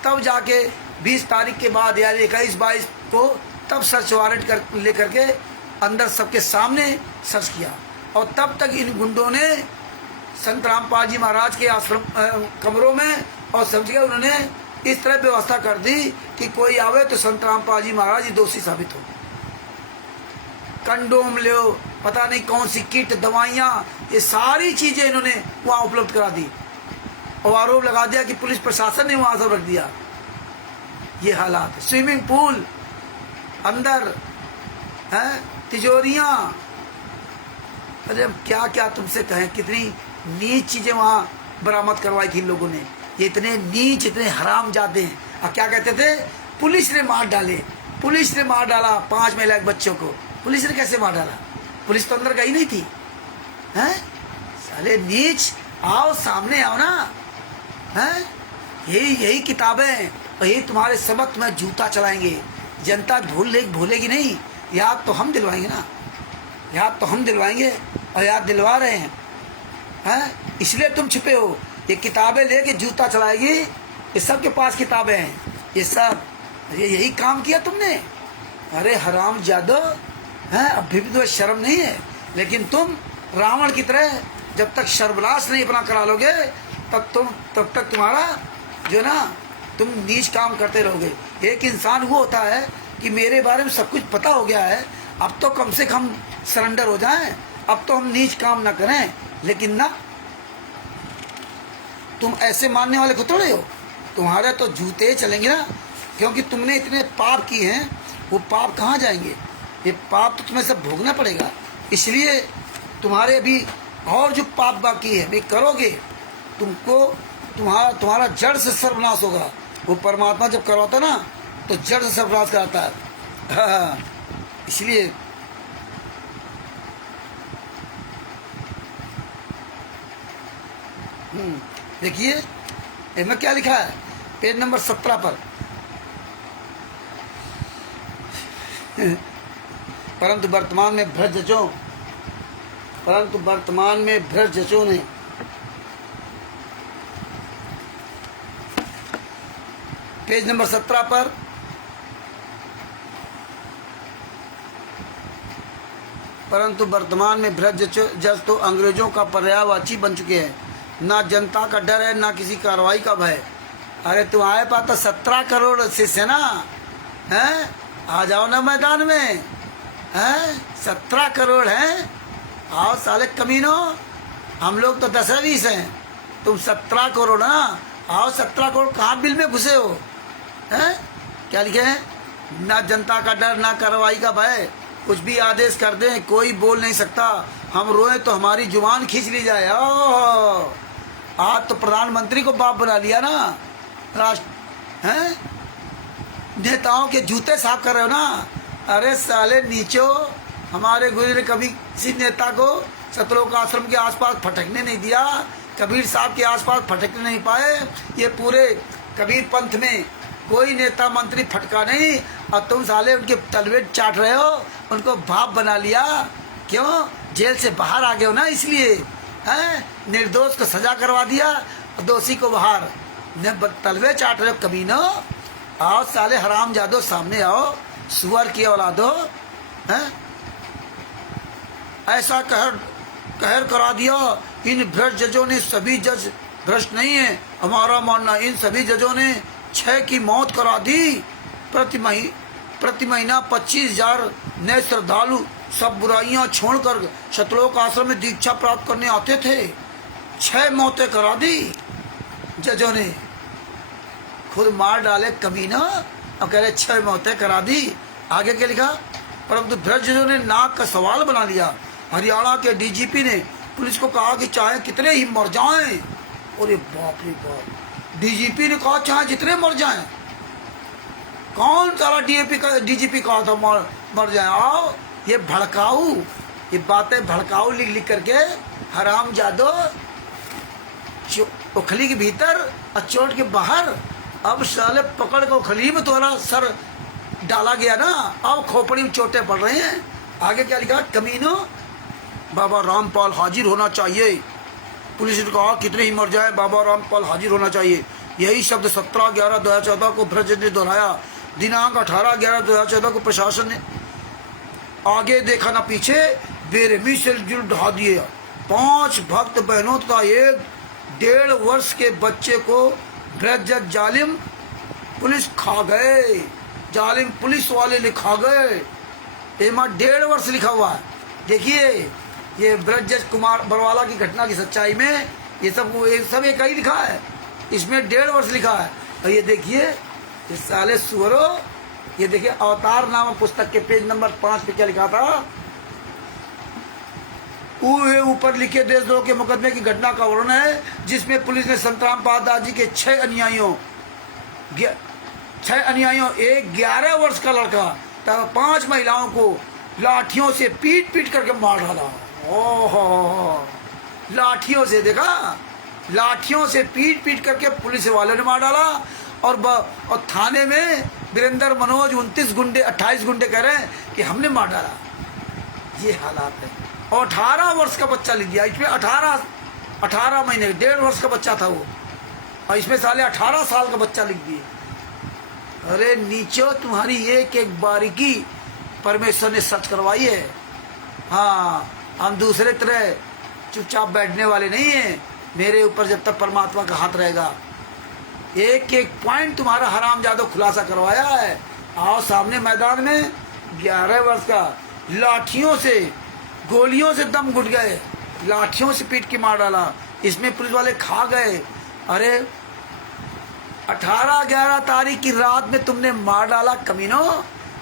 तब जाके 20 तारीख के बाद यानी 21-22 को तब सर्च वारंट लेकर के अंदर सबके सामने सर्च किया। और तब तक इन गुंडों ने संत रामपाल जी महाराज के आश्रम कमरों में और सब जगह उन्होंने इस तरह व्यवस्था कर दी कि कोई आवे तो संत रामपाल जी महाराज ही दोषी साबित हो। कंडोम लो, पता नहीं कौन सी किट, दवाइयाँ, ये सारी चीजें इन्होंने वहाँ उपलब्ध करा दी और आरोप लगा दिया कि पुलिस प्रशासन ने वहाँ सब रख दिया। ये हालात है। स्विमिंग पूल अंदर है, तिजोरियाँ, अरे क्या क्या तुमसे कहें, कितनी नीच चीजें वहाँ बरामद करवाई थी इन लोगों ने। ये इतने नीच, इतने हराम जाते हैं। और क्या कहते थे, पुलिस ने मार डाले, पुलिस ने मार डाला 5 महिला बच्चों को। पुलिस ने कैसे मार डाला? पुलिस तो अंदर गई नहीं थी। हैं साले नीच, आओ सामने आओ ना। हैं यही किताबें और यही तुम्हारे सबक में जूता चलाएंगे। जनता भूलेगी नहीं। याद तो हम दिलवाएंगे ना, याद तो हम दिलवाएंगे और याद दिलवा रहे हैं। इसलिए तुम छुपे हो। ये किताबें लेके जूता चलाएगी, ये सब के पास किताबें हैं। ये सब यही काम किया तुमने। अरे हराम जादो हैं, अभी भी तो शर्म नहीं है। लेकिन तुम रावण की तरह जब तक सर्वनाश नहीं अपना करा लोगे तब तक तुम्हारा जो ना तुम नीच काम करते रहोगे। एक इंसान वो होता है कि मेरे बारे में सब कुछ पता हो गया है, अब तो कम से कम सरेंडर हो जाएं, अब तो हम नीच काम ना करें। लेकिन ना, तुम ऐसे मानने वाले को थोड़े हो। तुम्हारे तो जूते चलेंगे ना, क्योंकि तुमने इतने पाप किए हैं। वो पाप कहाँ जाएंगे? ये पाप तो तुम्हें सब भोगना पड़ेगा। इसलिए तुम्हारे अभी और जो पाप बाकी है वे करोगे, तुमको तुम्हारा जड़ से सर्वनाश होगा। वो परमात्मा जब करवाता ना तो जड़ से सर्वनाश कराता है। हाँ, इसलिए देखिए इसमें क्या लिखा है पेज नंबर 17 पर। परंतु वर्तमान में भ्रष्ट जजों ने पेज नंबर 17 पर परंतु वर्तमान में भ्रष्ट जज तो अंग्रेजों का पर्यायवाची बन चुके हैं। ना जनता का डर है, ना किसी कार्रवाई का भय। अरे तुम्हारे पास तो 17 करोड़ शिष्य ना हैं, आ जाओ ना मैदान में। हैं 17 करोड़ हैं, आओ साले कमीनो। हम लोग तो 10-20 हैं, तुम 17 करोड़ ना, आओ 17 करोड़। कहाँ बिल में घुसे हो? हैं क्या लिखे हैं? ना जनता का डर, ना कार्रवाई का भय। कुछ भी आदेश कर दें, कोई बोल नहीं सकता। हम रोए तो हमारी जुबान खींच ली जाए। आज तो प्रधानमंत्री को बाप बना लिया ना, राष्ट्र हैं, नेताओं के जूते साफ कर रहे हो ना। अरे साले नीचो, हमारे गुरु ने कभी किसी नेता को सतलोक आश्रम के आसपास फटकने नहीं दिया, कबीर साहब के आसपास फटकने नहीं पाए। ये पूरे कबीर पंथ में कोई नेता मंत्री फटका नहीं, और तुम साले उनके तलवे चाट रहे हो, उनको बाप बना लिया। क्यों? जेल से बाहर आ गए हो ना, इसलिए हैं। निर्दोष को सजा करवा दिया, दोषी को बाहर। तलवे चाट रहे हो कमीनो। आओ साले हराम जादो, सामने आओ, सुअर की औलादो हैं। ऐसा कहर करा दिया इन भ्रष्ट जजों ने। सभी जज भ्रष्ट नहीं है, हमारा मानना। इन सभी जजों ने 6 की मौत करा दी। प्रति महीना 25,000 नए श्रद्धालु सब बुराइयां छोड़कर सतलोक आश्रम में दीक्षा प्राप्त करने आते थे। 6 मौतें करा दी जजों ने, खुद मार डाले कमीना, और कह रहे 6 मौतें करा दी। आगे क्या लिखा? परंतु भ्रष्ट जजों ने नाक का सवाल बना लिया। हरियाणा के डीजीपी ने पुलिस को कहा कि चाहे कितने ही मर जाएं। अरे बाप रे बाप, डीजीपी ने कहा चाहे जितने मर जाएं। कौन सारा डीजीपी कहा था मर जाए? आओ, ये भड़काऊ, ये बातें भड़काऊ लिख लिख करके हराम जादो, उखली के भीतर और चोट के बाहर। अब साले पकड़ को उखली में तुम्हारा सर डाला गया ना, अब खोपड़ी में चोटें पड़ रही हैं। आगे क्या लिखा? कमीनो, बाबा रामपाल हाजिर होना चाहिए। पुलिस ने कहा कितने ही मर जाए, बाबा रामपाल हाजिर होना चाहिए। यही शब्द 17/11/2014 को भ्रष्ट ने दोहराया। दिनांक 18/11/2014 को प्रशासन ने आगे देखा ना पीछे, बेरहमी से दिल ढा दिए। 5 भक्त बहनों का 1.5 वर्ष के बच्चे को भ्रष्ट जालिम पुलिस खा गए। जालिम पुलिस वाले ने खा गए। एमा 1.5 वर्ष लिखा हुआ है। देखिए, ये ब्रजज कुमार बरवाला की घटना की सच्चाई में ये सब एक ही लिखा है, इसमें 1.5 वर्ष लिखा है। और ये देखिए, इस साले सुअरो, ये देखिए अवतार नाम पुस्तक के पेज नंबर 5 पे क्या लिखा था? ऊपर लिखे देशद्रोह के मुकदमे की घटना का वर्णन है, जिसमें पुलिस ने संतराम पादास जी के 6 अनुयायियों, 11 वर्ष का लड़का तथा 5 महिलाओं को लाठियों से पीट पीट करके मार डाला। ओहो, लाठियों से, देखा, लाठियों से पीट पीट करके पुलिस वालों ने मार डाला। और थाने में वीरेंद्र मनोज 28 गुंडे कह रहे हैं कि हमने मार डाला। ये हालात है। और 18 वर्ष का बच्चा लिख दिया इसमें। 18 महीने, 1.5 वर्ष का बच्चा था वो, और इसमें साले 18 साल का बच्चा लिख दिए। अरे नीचो, तुम्हारी एक एक बारीकी परमेश्वर ने सच करवाई है। हाँ, हम दूसरे तरह चुपचाप बैठने वाले नहीं हैं। मेरे ऊपर जब तक परमात्मा का हाथ रहेगा, एक एक पॉइंट तुम्हारा हरामजादो खुलासा करवाया है। आओ सामने मैदान में। 11 वर्ष का, लाठियों से, गोलियों से दम घुट गए, लाठियों से पीट के मार डाला। इसमें पुलिस वाले खा गए। अरे 18/11 तारीख की रात में तुमने मार डाला कमीनो।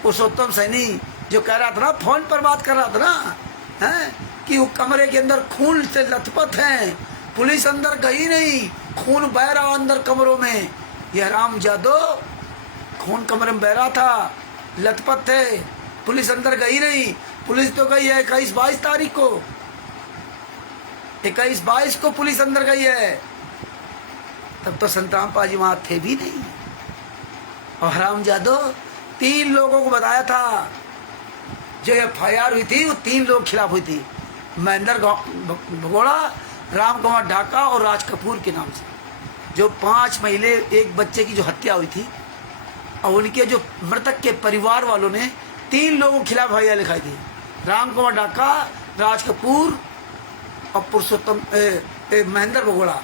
पुरुषोत्तम सैनी जो कह रहा था ना, फोन पर बात कर रहा था ना, हैं, कि वो कमरे के अंदर खून से लथपथ हैं, पुलिस अंदर गई नहीं, खून बह रहा अंदर कमरों में। ये हराम जादो, खून कमरे में बह रहा था, लथपथ थे, पुलिस अंदर गई नहीं। पुलिस तो गई है 21-22 तारीख को, 21-22 को पुलिस अंदर गई है। तब तो संतराम पाजी वहां थे भी नहीं। और हराम जादो 3 लोगों को बताया था, जो FIR हुई थी वो 3 लोग खिलाफ हुई थी, महेंद्र भगोड़ा, राम कुमार ढाका और राज कपूर के नाम से। जो 5 महीने एक बच्चे की जो हत्या हुई थी, और उनके जो मृतक के परिवार वालों ने 3 लोगों के खिलाफ FIR लिखाई थी, राम कुमार ढाका, राज कपूर और पुरुषोत्तम महेंद्र भगोड़ा।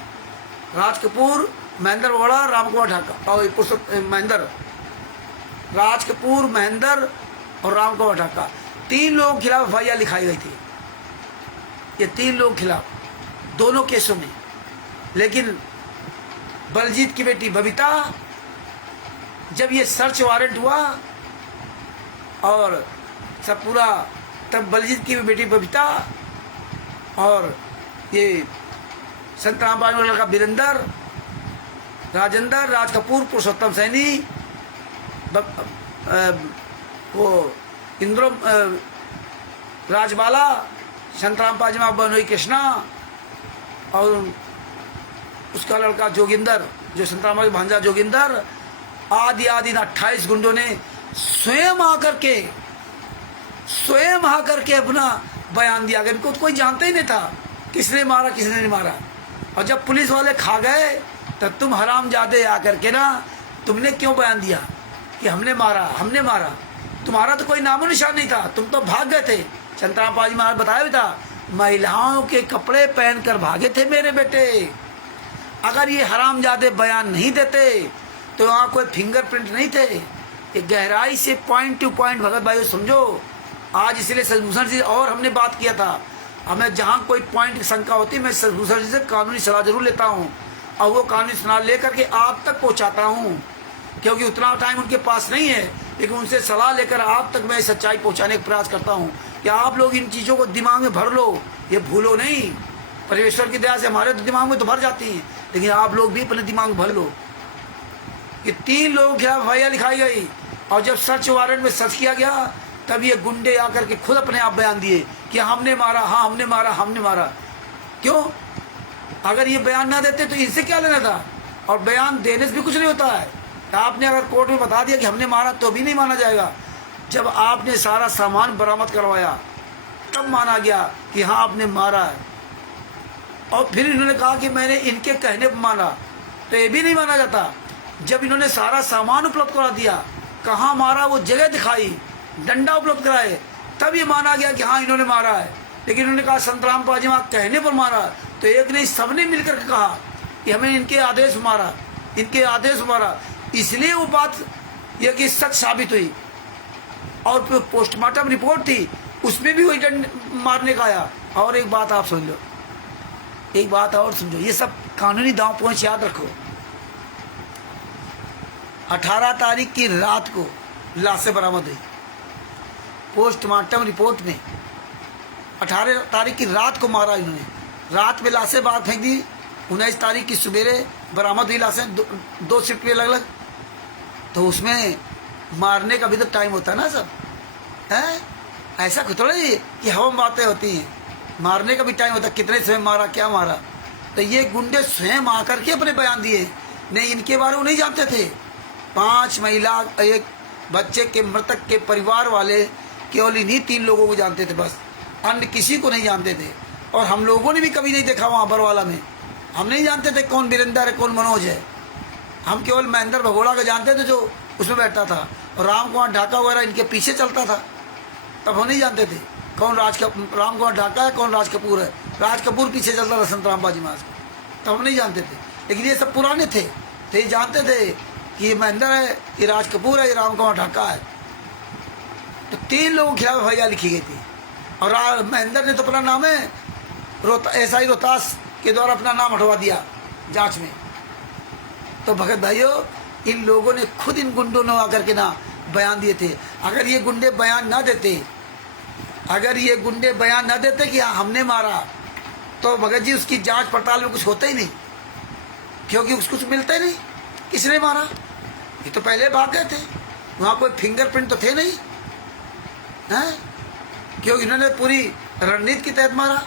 राज कपूर, महेंद्र भगोड़ा, राम कुमार ढाका और महेंद्र, राज कपूर, महेंद्र और राम कुमार ढाका, 3 लोगों के खिलाफ FIR लिखाई गई थी। ये 3 लोगों के खिलाफ दोनों केसों में। लेकिन बलजीत की बेटी बबीता, जब ये सर्च वारंट हुआ और सब पूरा, तब बलजीत की बेटी बबीता और ये संत रामपाल का लड़का वीरेंद्र, राजेंद्र, राज कपूर, पुरुषोत्तम सैनी, वो इंद्रो राजबाला, संतराम पाजमा, बनोई कृष्णा और उसका लड़का जोगिंदर, जो संतराम की भांजा जोगिंदर, आदि आदि 28 गुंडों ने स्वयं आकर के अपना बयान दिया। इनको तो कोई जानता ही नहीं था किसने मारा किसने नहीं मारा। और जब पुलिस वाले खा गए तब तुम हरामजादे आकर के ना, तुमने क्यों बयान दिया कि हमने मारा। तुम्हारा तो कोई नामो निशान नहीं था, तुम तो भाग गए थे। संतराम पाजी महाराज बताया भी था, महिलाओं के कपड़े पहनकर भागे थे मेरे बेटे। अगर ये हरामजादे बयान नहीं देते तो वहाँ कोई फिंगरप्रिंट नहीं थे। ये गहराई से पॉइंट टू पॉइंट भगत भाइयों समझो। आज इसलिए सदभूषण जी और हमने बात किया था, हमें जहाँ कोई पॉइंट की शंका होती है मैं सदभूषण जी से कानूनी सलाह जरूर लेता हूँ और वो कानूनी सलाह लेकर के आप तक पहुँचाता हूँ, क्योंकि उतना टाइम उनके पास नहीं है। लेकिन उनसे सलाह लेकर आप तक मैं सच्चाई पहुँचाने का प्रयास करता हूँ कि आप लोग इन चीज़ों को दिमाग में भर लो, ये भूलो नहीं। परमेश्वर की दया से हमारे तो दिमाग में तो भर जाती हैं, लेकिन आप लोग भी अपने दिमाग में भर लो। ये 3 लोगों के एफआईआर लिखाई गई और जब सर्च वारंट में सर्च किया गया तब ये गुंडे आकर के खुद अपने आप बयान दिए कि हमने मारा, हाँ हमने मारा। क्यों? अगर ये बयान ना देते तो इनसे क्या लेना था? और बयान देने से भी कुछ नहीं होता है। आपने अगर कोर्ट में बता दिया कि हमने मारा तो भी नहीं माना जाएगा। जब आपने सारा सामान बरामद करवाया तब माना गया कि हाँ आपने मारा है। और फिर इन्होंने कहा कि मैंने इनके कहने पर मारा, तो ये भी नहीं माना जाता। जब इन्होंने सारा सामान उपलब्ध करा दिया, कहाँ मारा वो जगह दिखाई, डंडा उपलब्ध कराए, तब ये माना गया कि हाँ इन्होंने मारा है। लेकिन इन्होंने कहा संतराम पाजीमा कहने पर मारा, तो एक नहीं सबने मिलकर के कहा कि हमें इनके आदेश मारा। इसलिए वो बात यह कि सच साबित हुई। और पोस्टमार्टम रिपोर्ट थी उसमें भी वही डंड मारने का आया। और एक बात आप समझ लो, एक बात और समझो, ये सब कानूनी दांव पेच याद रखो। 18 तारीख की रात को लाशें बरामद हुई। पोस्टमार्टम रिपोर्ट में 18 तारीख की रात को मारा इन्होंने, रात में लाशें बाहर फेंक दी। 19 तारीख की सवेरे बरामद हुई लाशें, 2 शिफ्ट में अलग अलग। तो उसमें मारने का भी तो टाइम होता है ना सब, है ऐसा कुछ थोड़ा ही कि हम बातें होती हैं। मारने का भी टाइम होता है, कितने समय मारा, क्या मारा। तो ये गुंडे स्वयं आकर के अपने बयान दिए। नहीं, इनके बारे में नहीं जानते थे। 5 महिला, 1 बच्चे के मृतक के परिवार वाले केवल इन्हीं 3 लोगों को जानते थे, बस अन्य किसी को नहीं जानते थे। और हम लोगों ने भी कभी नहीं देखा वहाँ बरवाला में। हम नहीं जानते थे कौन वीरेंद्र है, कौन मनोज है। हम केवल महेंद्र भगोड़ा का जानते थे जो उसमें बैठता था, और राम कुमार ढाका वगैरह इनके पीछे चलता था। तब हम नहीं जानते थे कौन राम कुमार ढाका है, कौन राज कपूर है। राज कपूर पीछे चलता था संतराम पाजी महाराज को, तब हम नहीं जानते थे। लेकिन ये सब पुराने थे तो ये जानते थे कि ये महेंद्र है, ये राज कपूर है, ये राम कुमार ढाका है। तो 3 लोगों के खिलाफ एफआईआर लिखी गई थी। और महेंद्र ने तो अपना नाम है एसआई रोहतास के द्वारा अपना नाम हटवा दिया जांच में। तो भगत भाइयों, इन लोगों ने खुद इन गुंडों ने आकर के ना बयान दिए थे। अगर ये गुंडे बयान ना देते कि हाँ हमने मारा, तो भगत जी उसकी जांच पड़ताल में कुछ होता ही नहीं, क्योंकि उसको कुछ मिलता ही नहीं किसने मारा। ये तो पहले भाग गए थे, वहाँ कोई फिंगरप्रिंट तो थे नहीं, हैं? क्योंकि इन्होंने पूरी रणनीति के तहत मारा।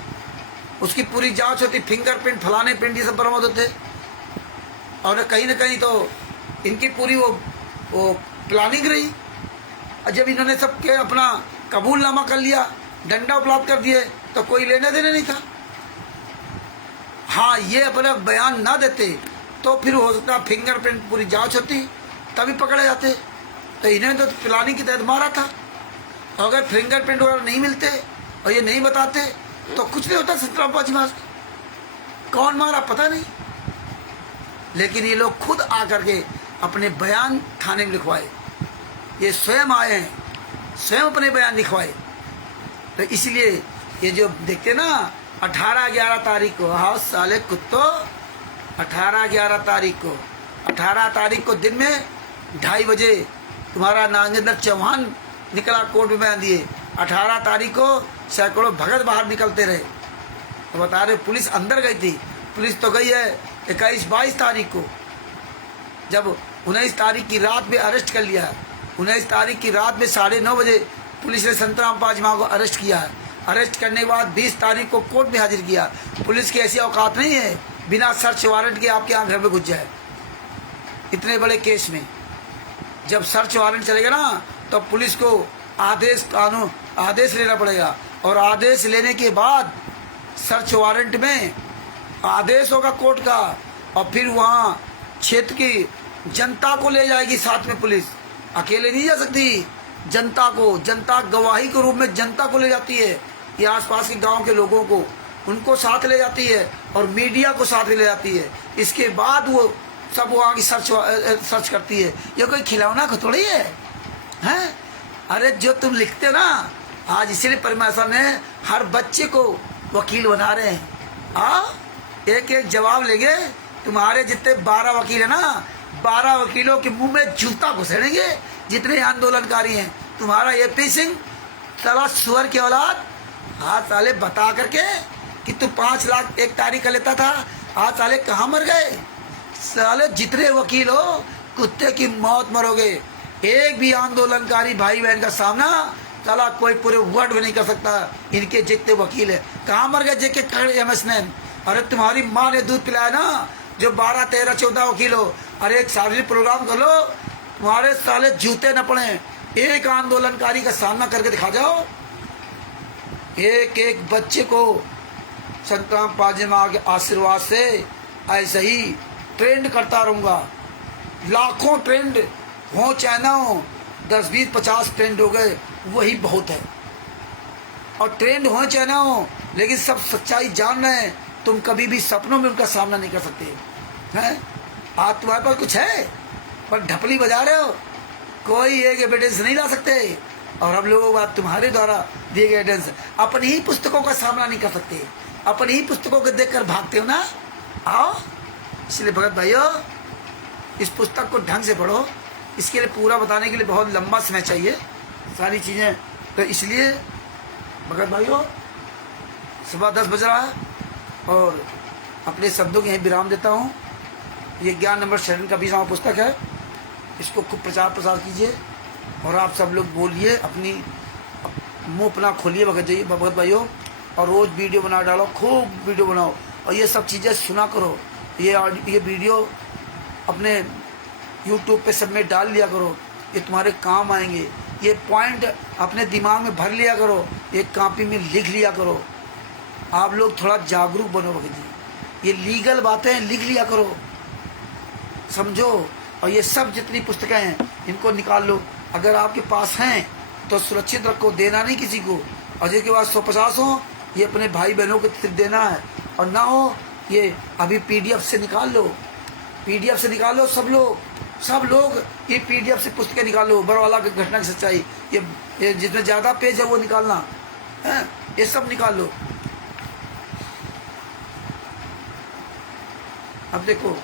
उसकी पूरी जांच होती, फिंगरप्रिंट, फलाने प्रिंट, ये सब बरामद होते। और कहीं ना कहीं तो इनकी पूरी वो प्लानिंग रही। और जब इन्होंने सब के अपना कबूलनामा कर लिया, डंडा उपलब्ध कर दिए, तो कोई लेने देने नहीं था। हाँ, ये अपना बयान ना देते तो फिर हो सकता फिंगरप्रिंट पूरी जांच होती, तभी पकड़े जाते। तो इन्होंने तो प्लानिंग के तहत मारा था। अगर फिंगरप्रिंट वगैरह नहीं मिलते और ये नहीं बताते तो कुछ नहीं होता। संतराम पाजी महाराज कौन मारा पता नहीं, लेकिन ये लोग खुद आकर के अपने बयान थाने में लिखवाए। ये स्वयं आए हैं, स्वयं अपने बयान लिखवाए। तो इसलिए ये जो देखते ना 18-11 तारीख को, हाँ साले कुत्तो, 18-11 तारीख को दिन में 2:30 बजे तुम्हारा नागेंद्र चौहान निकला कोर्ट में बयान दिए 18 तारीख को सैकड़ों भगत बाहर निकलते रहे। तो बता रहे पुलिस अंदर गई थी। पुलिस तो गई है 21-22 तारीख को, जब 19 तारीख की रात में अरेस्ट कर लिया है। 19 तारीख की रात में 9:30 बजे पुलिस ने संतराम पाजमा को अरेस्ट किया है। अरेस्ट करने के बाद 20 तारीख को कोर्ट में हाजिर किया। पुलिस की ऐसी औकात नहीं है बिना सर्च वारंट के आपके यहाँ घर में घुस जाए। इतने बड़े केस में जब सर्च वारंट चलेगा ना, तो पुलिस को आदेश लेना पड़ेगा, और आदेश लेने के बाद सर्च वारंट में आदेश होगा कोर्ट का, और फिर वहाँ क्षेत्र की जनता को ले जाएगी साथ में। पुलिस अकेले नहीं जा सकती, जनता गवाही के रूप में जनता को ले जाती है, ये आसपास के गांव के लोगों को, उनको साथ ले जाती है, और मीडिया को साथ ले जाती है। इसके बाद वो सब वहाँ की सर्च करती है। ये कोई खिलौना को थोड़ी है, हैं? अरे जो तुम लिखते ना, आज इसीलिए परमेश्वर ने हर बच्चे को वकील बना रहे हैं। एक एक जवाब लेंगे। तुम्हारे जितने 12 वकील है ना, 12 वकीलों के मुंह में जूता घुसेड़ेंगे जितने आंदोलनकारी हैं। तुम्हारा एपी सिंह साला सुअर की औलाद, आज साले बता करके कि तू 5 लाख 1 तारीख का लेता था, आज साले कहाँ मर गए? साले जितने वकील हो, कुत्ते की मौत मरोगे। एक भी आंदोलनकारी भाई बहन का सामना साला कोई पूरे वर्ड में नहीं कर सकता। इनके जितने वकील है कहाँ मर गए? जेके MS ने। अरे तुम्हारी माँ ने दूध पिलाया ना, जो 12, 13, 14 वकील हो। अरे एक सार्वजनिक प्रोग्राम कर लो, तुम्हारे साले जूते न पड़े। एक आंदोलनकारी का सामना करके दिखा जाओ। एक एक बच्चे को संतराम पाजमा के आशीर्वाद से ऐसे ही ट्रेंड करता रहूँगा। लाखों ट्रेंड हो चाहे ना हो, 10, 20, 50 ट्रेंड हो गए, वही बहुत है। और ट्रेंड हो चाहे ना हो, लेकिन सब सच्चाई जान रहे हैं। तुम कभी भी सपनों में उनका सामना नहीं कर सकते हैं। आज तुम्हारे पास कुछ है पर ढपली बजा रहे हो, कोई एक एविडेंस नहीं ला सकते। और हम लोगों को तुम्हारे द्वारा दिए गए एविडेंस, अपनी ही पुस्तकों का सामना नहीं कर सकते, अपनी ही पुस्तकों को देखकर भागते हो ना। आओ, इसलिए भगत भाइयों, इस पुस्तक को ढंग से पढ़ो। इसके लिए पूरा बताने के लिए बहुत लंबा समय चाहिए, सारी चीज़ें। तो इसलिए भगत भाइयों, सुबह 10 बज रहा है और अपने शब्दों के यहीं विराम देता हूँ। ये ज्ञान नंबर शरण का 20वां पुस्तक है। इसको खूब प्रचार प्रसार कीजिए, और आप सब लोग बोलिए, अपनी मुँह अपना खोलिए भगत भाइयों, और रोज़ वीडियो बना डालो, खूब वीडियो बनाओ, और ये सब चीज़ें सुना करो। ये वीडियो अपने YouTube पे सब में डाल लिया करो, ये तुम्हारे काम आएंगे। ये पॉइंट अपने दिमाग में भर लिया करो, एक कॉपी में लिख लिया करो। आप लोग थोड़ा जागरूक बनो भगत जी, ये लीगल बातें लिख लिया करो, समझो। और ये सब जितनी पुस्तकें हैं इनको निकाल लो। अगर आपके पास हैं तो सुरक्षित रखो, देना नहीं किसी को। और जिसके पास 150 हो, ये अपने भाई बहनों को सिर्फ देना है, और ना हो ये अभी PDF से निकाल लो, PDF से निकाल लो। सब लोग ये PDF से पुस्तकें निकाल लो। बरवाला की घटना की सच्चाई, ये जिसमें ज़्यादा पेज है वो निकालना है, ये सब निकाल लो। अब देखो,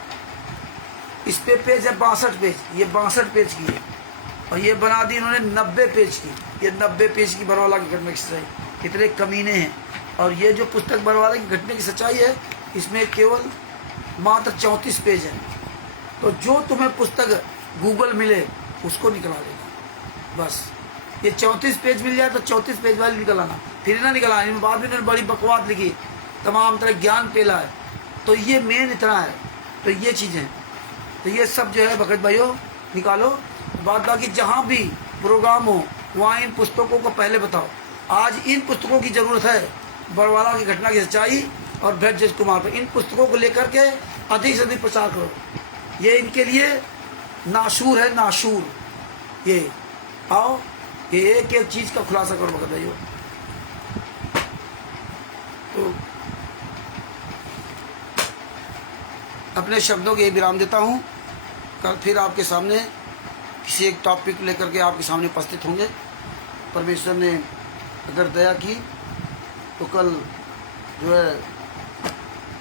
इस पे पेज है 62 पेज, ये 62 पेज की है, और ये बना दी इन्होंने 90 पेज की। ये 90 पेज की बरवाला की घटना की सच्चाई, कितने कमीने हैं। और ये जो पुस्तक बरवाला की घटना की सच्चाई है, इसमें केवल मात्र 34 पेज है। तो जो तुम्हें पुस्तक गूगल मिले उसको निकला लेना बस। ये 34 पेज मिल जाए तो 34 पेज वाली निकल आना, फिर ना निकल आना। बाद में इन्होंने बड़ी बकवास लिखी, तमाम तरह ज्ञान पेला है। तो ये मेन इतना है। तो ये चीज़ें, तो ये सब जो है भगत भाइयों निकालो। बात बाकी जहाँ भी प्रोग्राम हो वहाँ इन पुस्तकों को पहले बताओ। आज इन पुस्तकों की ज़रूरत है, बरवाला की घटना की सच्चाई और ब्रजेश कुमार पर। इन पुस्तकों को लेकर के अधिक से अधिक प्रचार करो। ये इनके लिए नाशूर है, नाशूर। ये आओ, ये एक एक चीज़ का खुलासा करो भगत भाइयों। तो अपने शब्दों के विराम देता हूँ। कल फिर आपके सामने किसी एक टॉपिक लेकर के आपके सामने उपस्थित होंगे। परमेश्वर ने अगर दया की तो कल जो है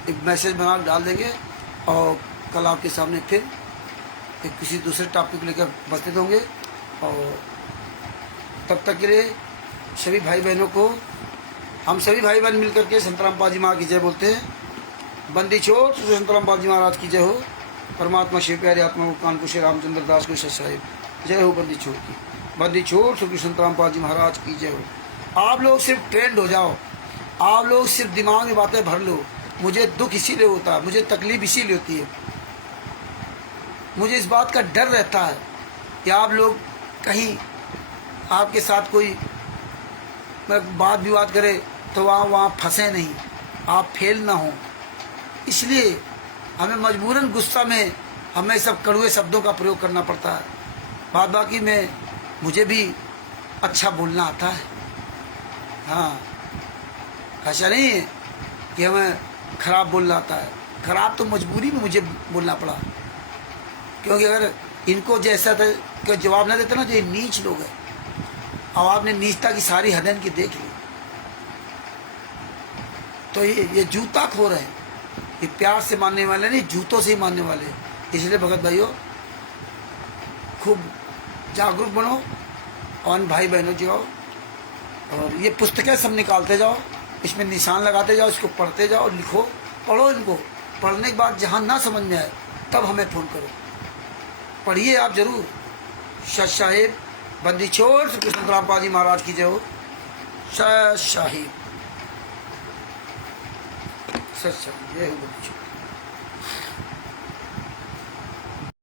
एक मैसेज बना डाल देंगे, और कल आपके सामने फिर एक किसी दूसरे टॉपिक लेकर उपस्थित होंगे। और तब तक के लिए सभी भाई बहनों को, हम सभी भाई बहन मिलकर के संतराम पाल जी महाराज की जय बोलते हैं। बंदी छोड़ श्री संतराम पाल जी महाराज की जय हो। परमात्मा शिव प्यारे आत्मा को कानपुर श्री रामचंद्र दास को साहिब जय हो। बंदी छोड़ की, बंदी छोड़ श्री संतराम पाल जी महाराज की जय हो। आप लोग सिर्फ ट्रेंड हो जाओ, आप लोग सिर्फ दिमाग में बातें भर लो। मुझे दुख इसीलिए होता है, मुझे तकलीफ इसीलिए होती है, मुझे इस बात का डर रहता है कि आप लोग कहीं आपके साथ कोई बात विवाद करे तो वहाँ फंसे नहीं, आप फेल ना हो। इसलिए हमें मजबूरन गुस्सा में हमें सब कड़वे शब्दों का प्रयोग करना पड़ता है। बात बाकी में मुझे भी अच्छा बोलना आता है। हाँ, ऐसा नहीं है कि हमें खराब बोलना आता है। खराब तो मजबूरी में मुझे बोलना पड़ा, क्योंकि अगर इनको जैसा था कि जवाब ना देते ना, जो ये नीच लोग हैं, और आपने नीचता की सारी हदें की देख ली, तो ये जूता खो रहे हैं। ये प्यार से मानने वाले नहीं, जूतों से ही मानने वाले हैं। इसलिए भगत भाइयों खूब जागरूक बनो और भाई बहनों जाओ, और ये पुस्तकें सब निकालते जाओ, इसमें निशान लगाते जाओ, इसको पढ़ते जाओ, लिखो, पढ़ो इनको। पढ़ने के बाद जहाँ ना समझ में आए तब हमें फ़ोन करो, पढ़िए आप जरूर। सत साहिब बंदी छोड़ श्री संतराम पाल जी महाराज की जय हो। सत साहिब, सत साहिब जय हो बंदी छोड़।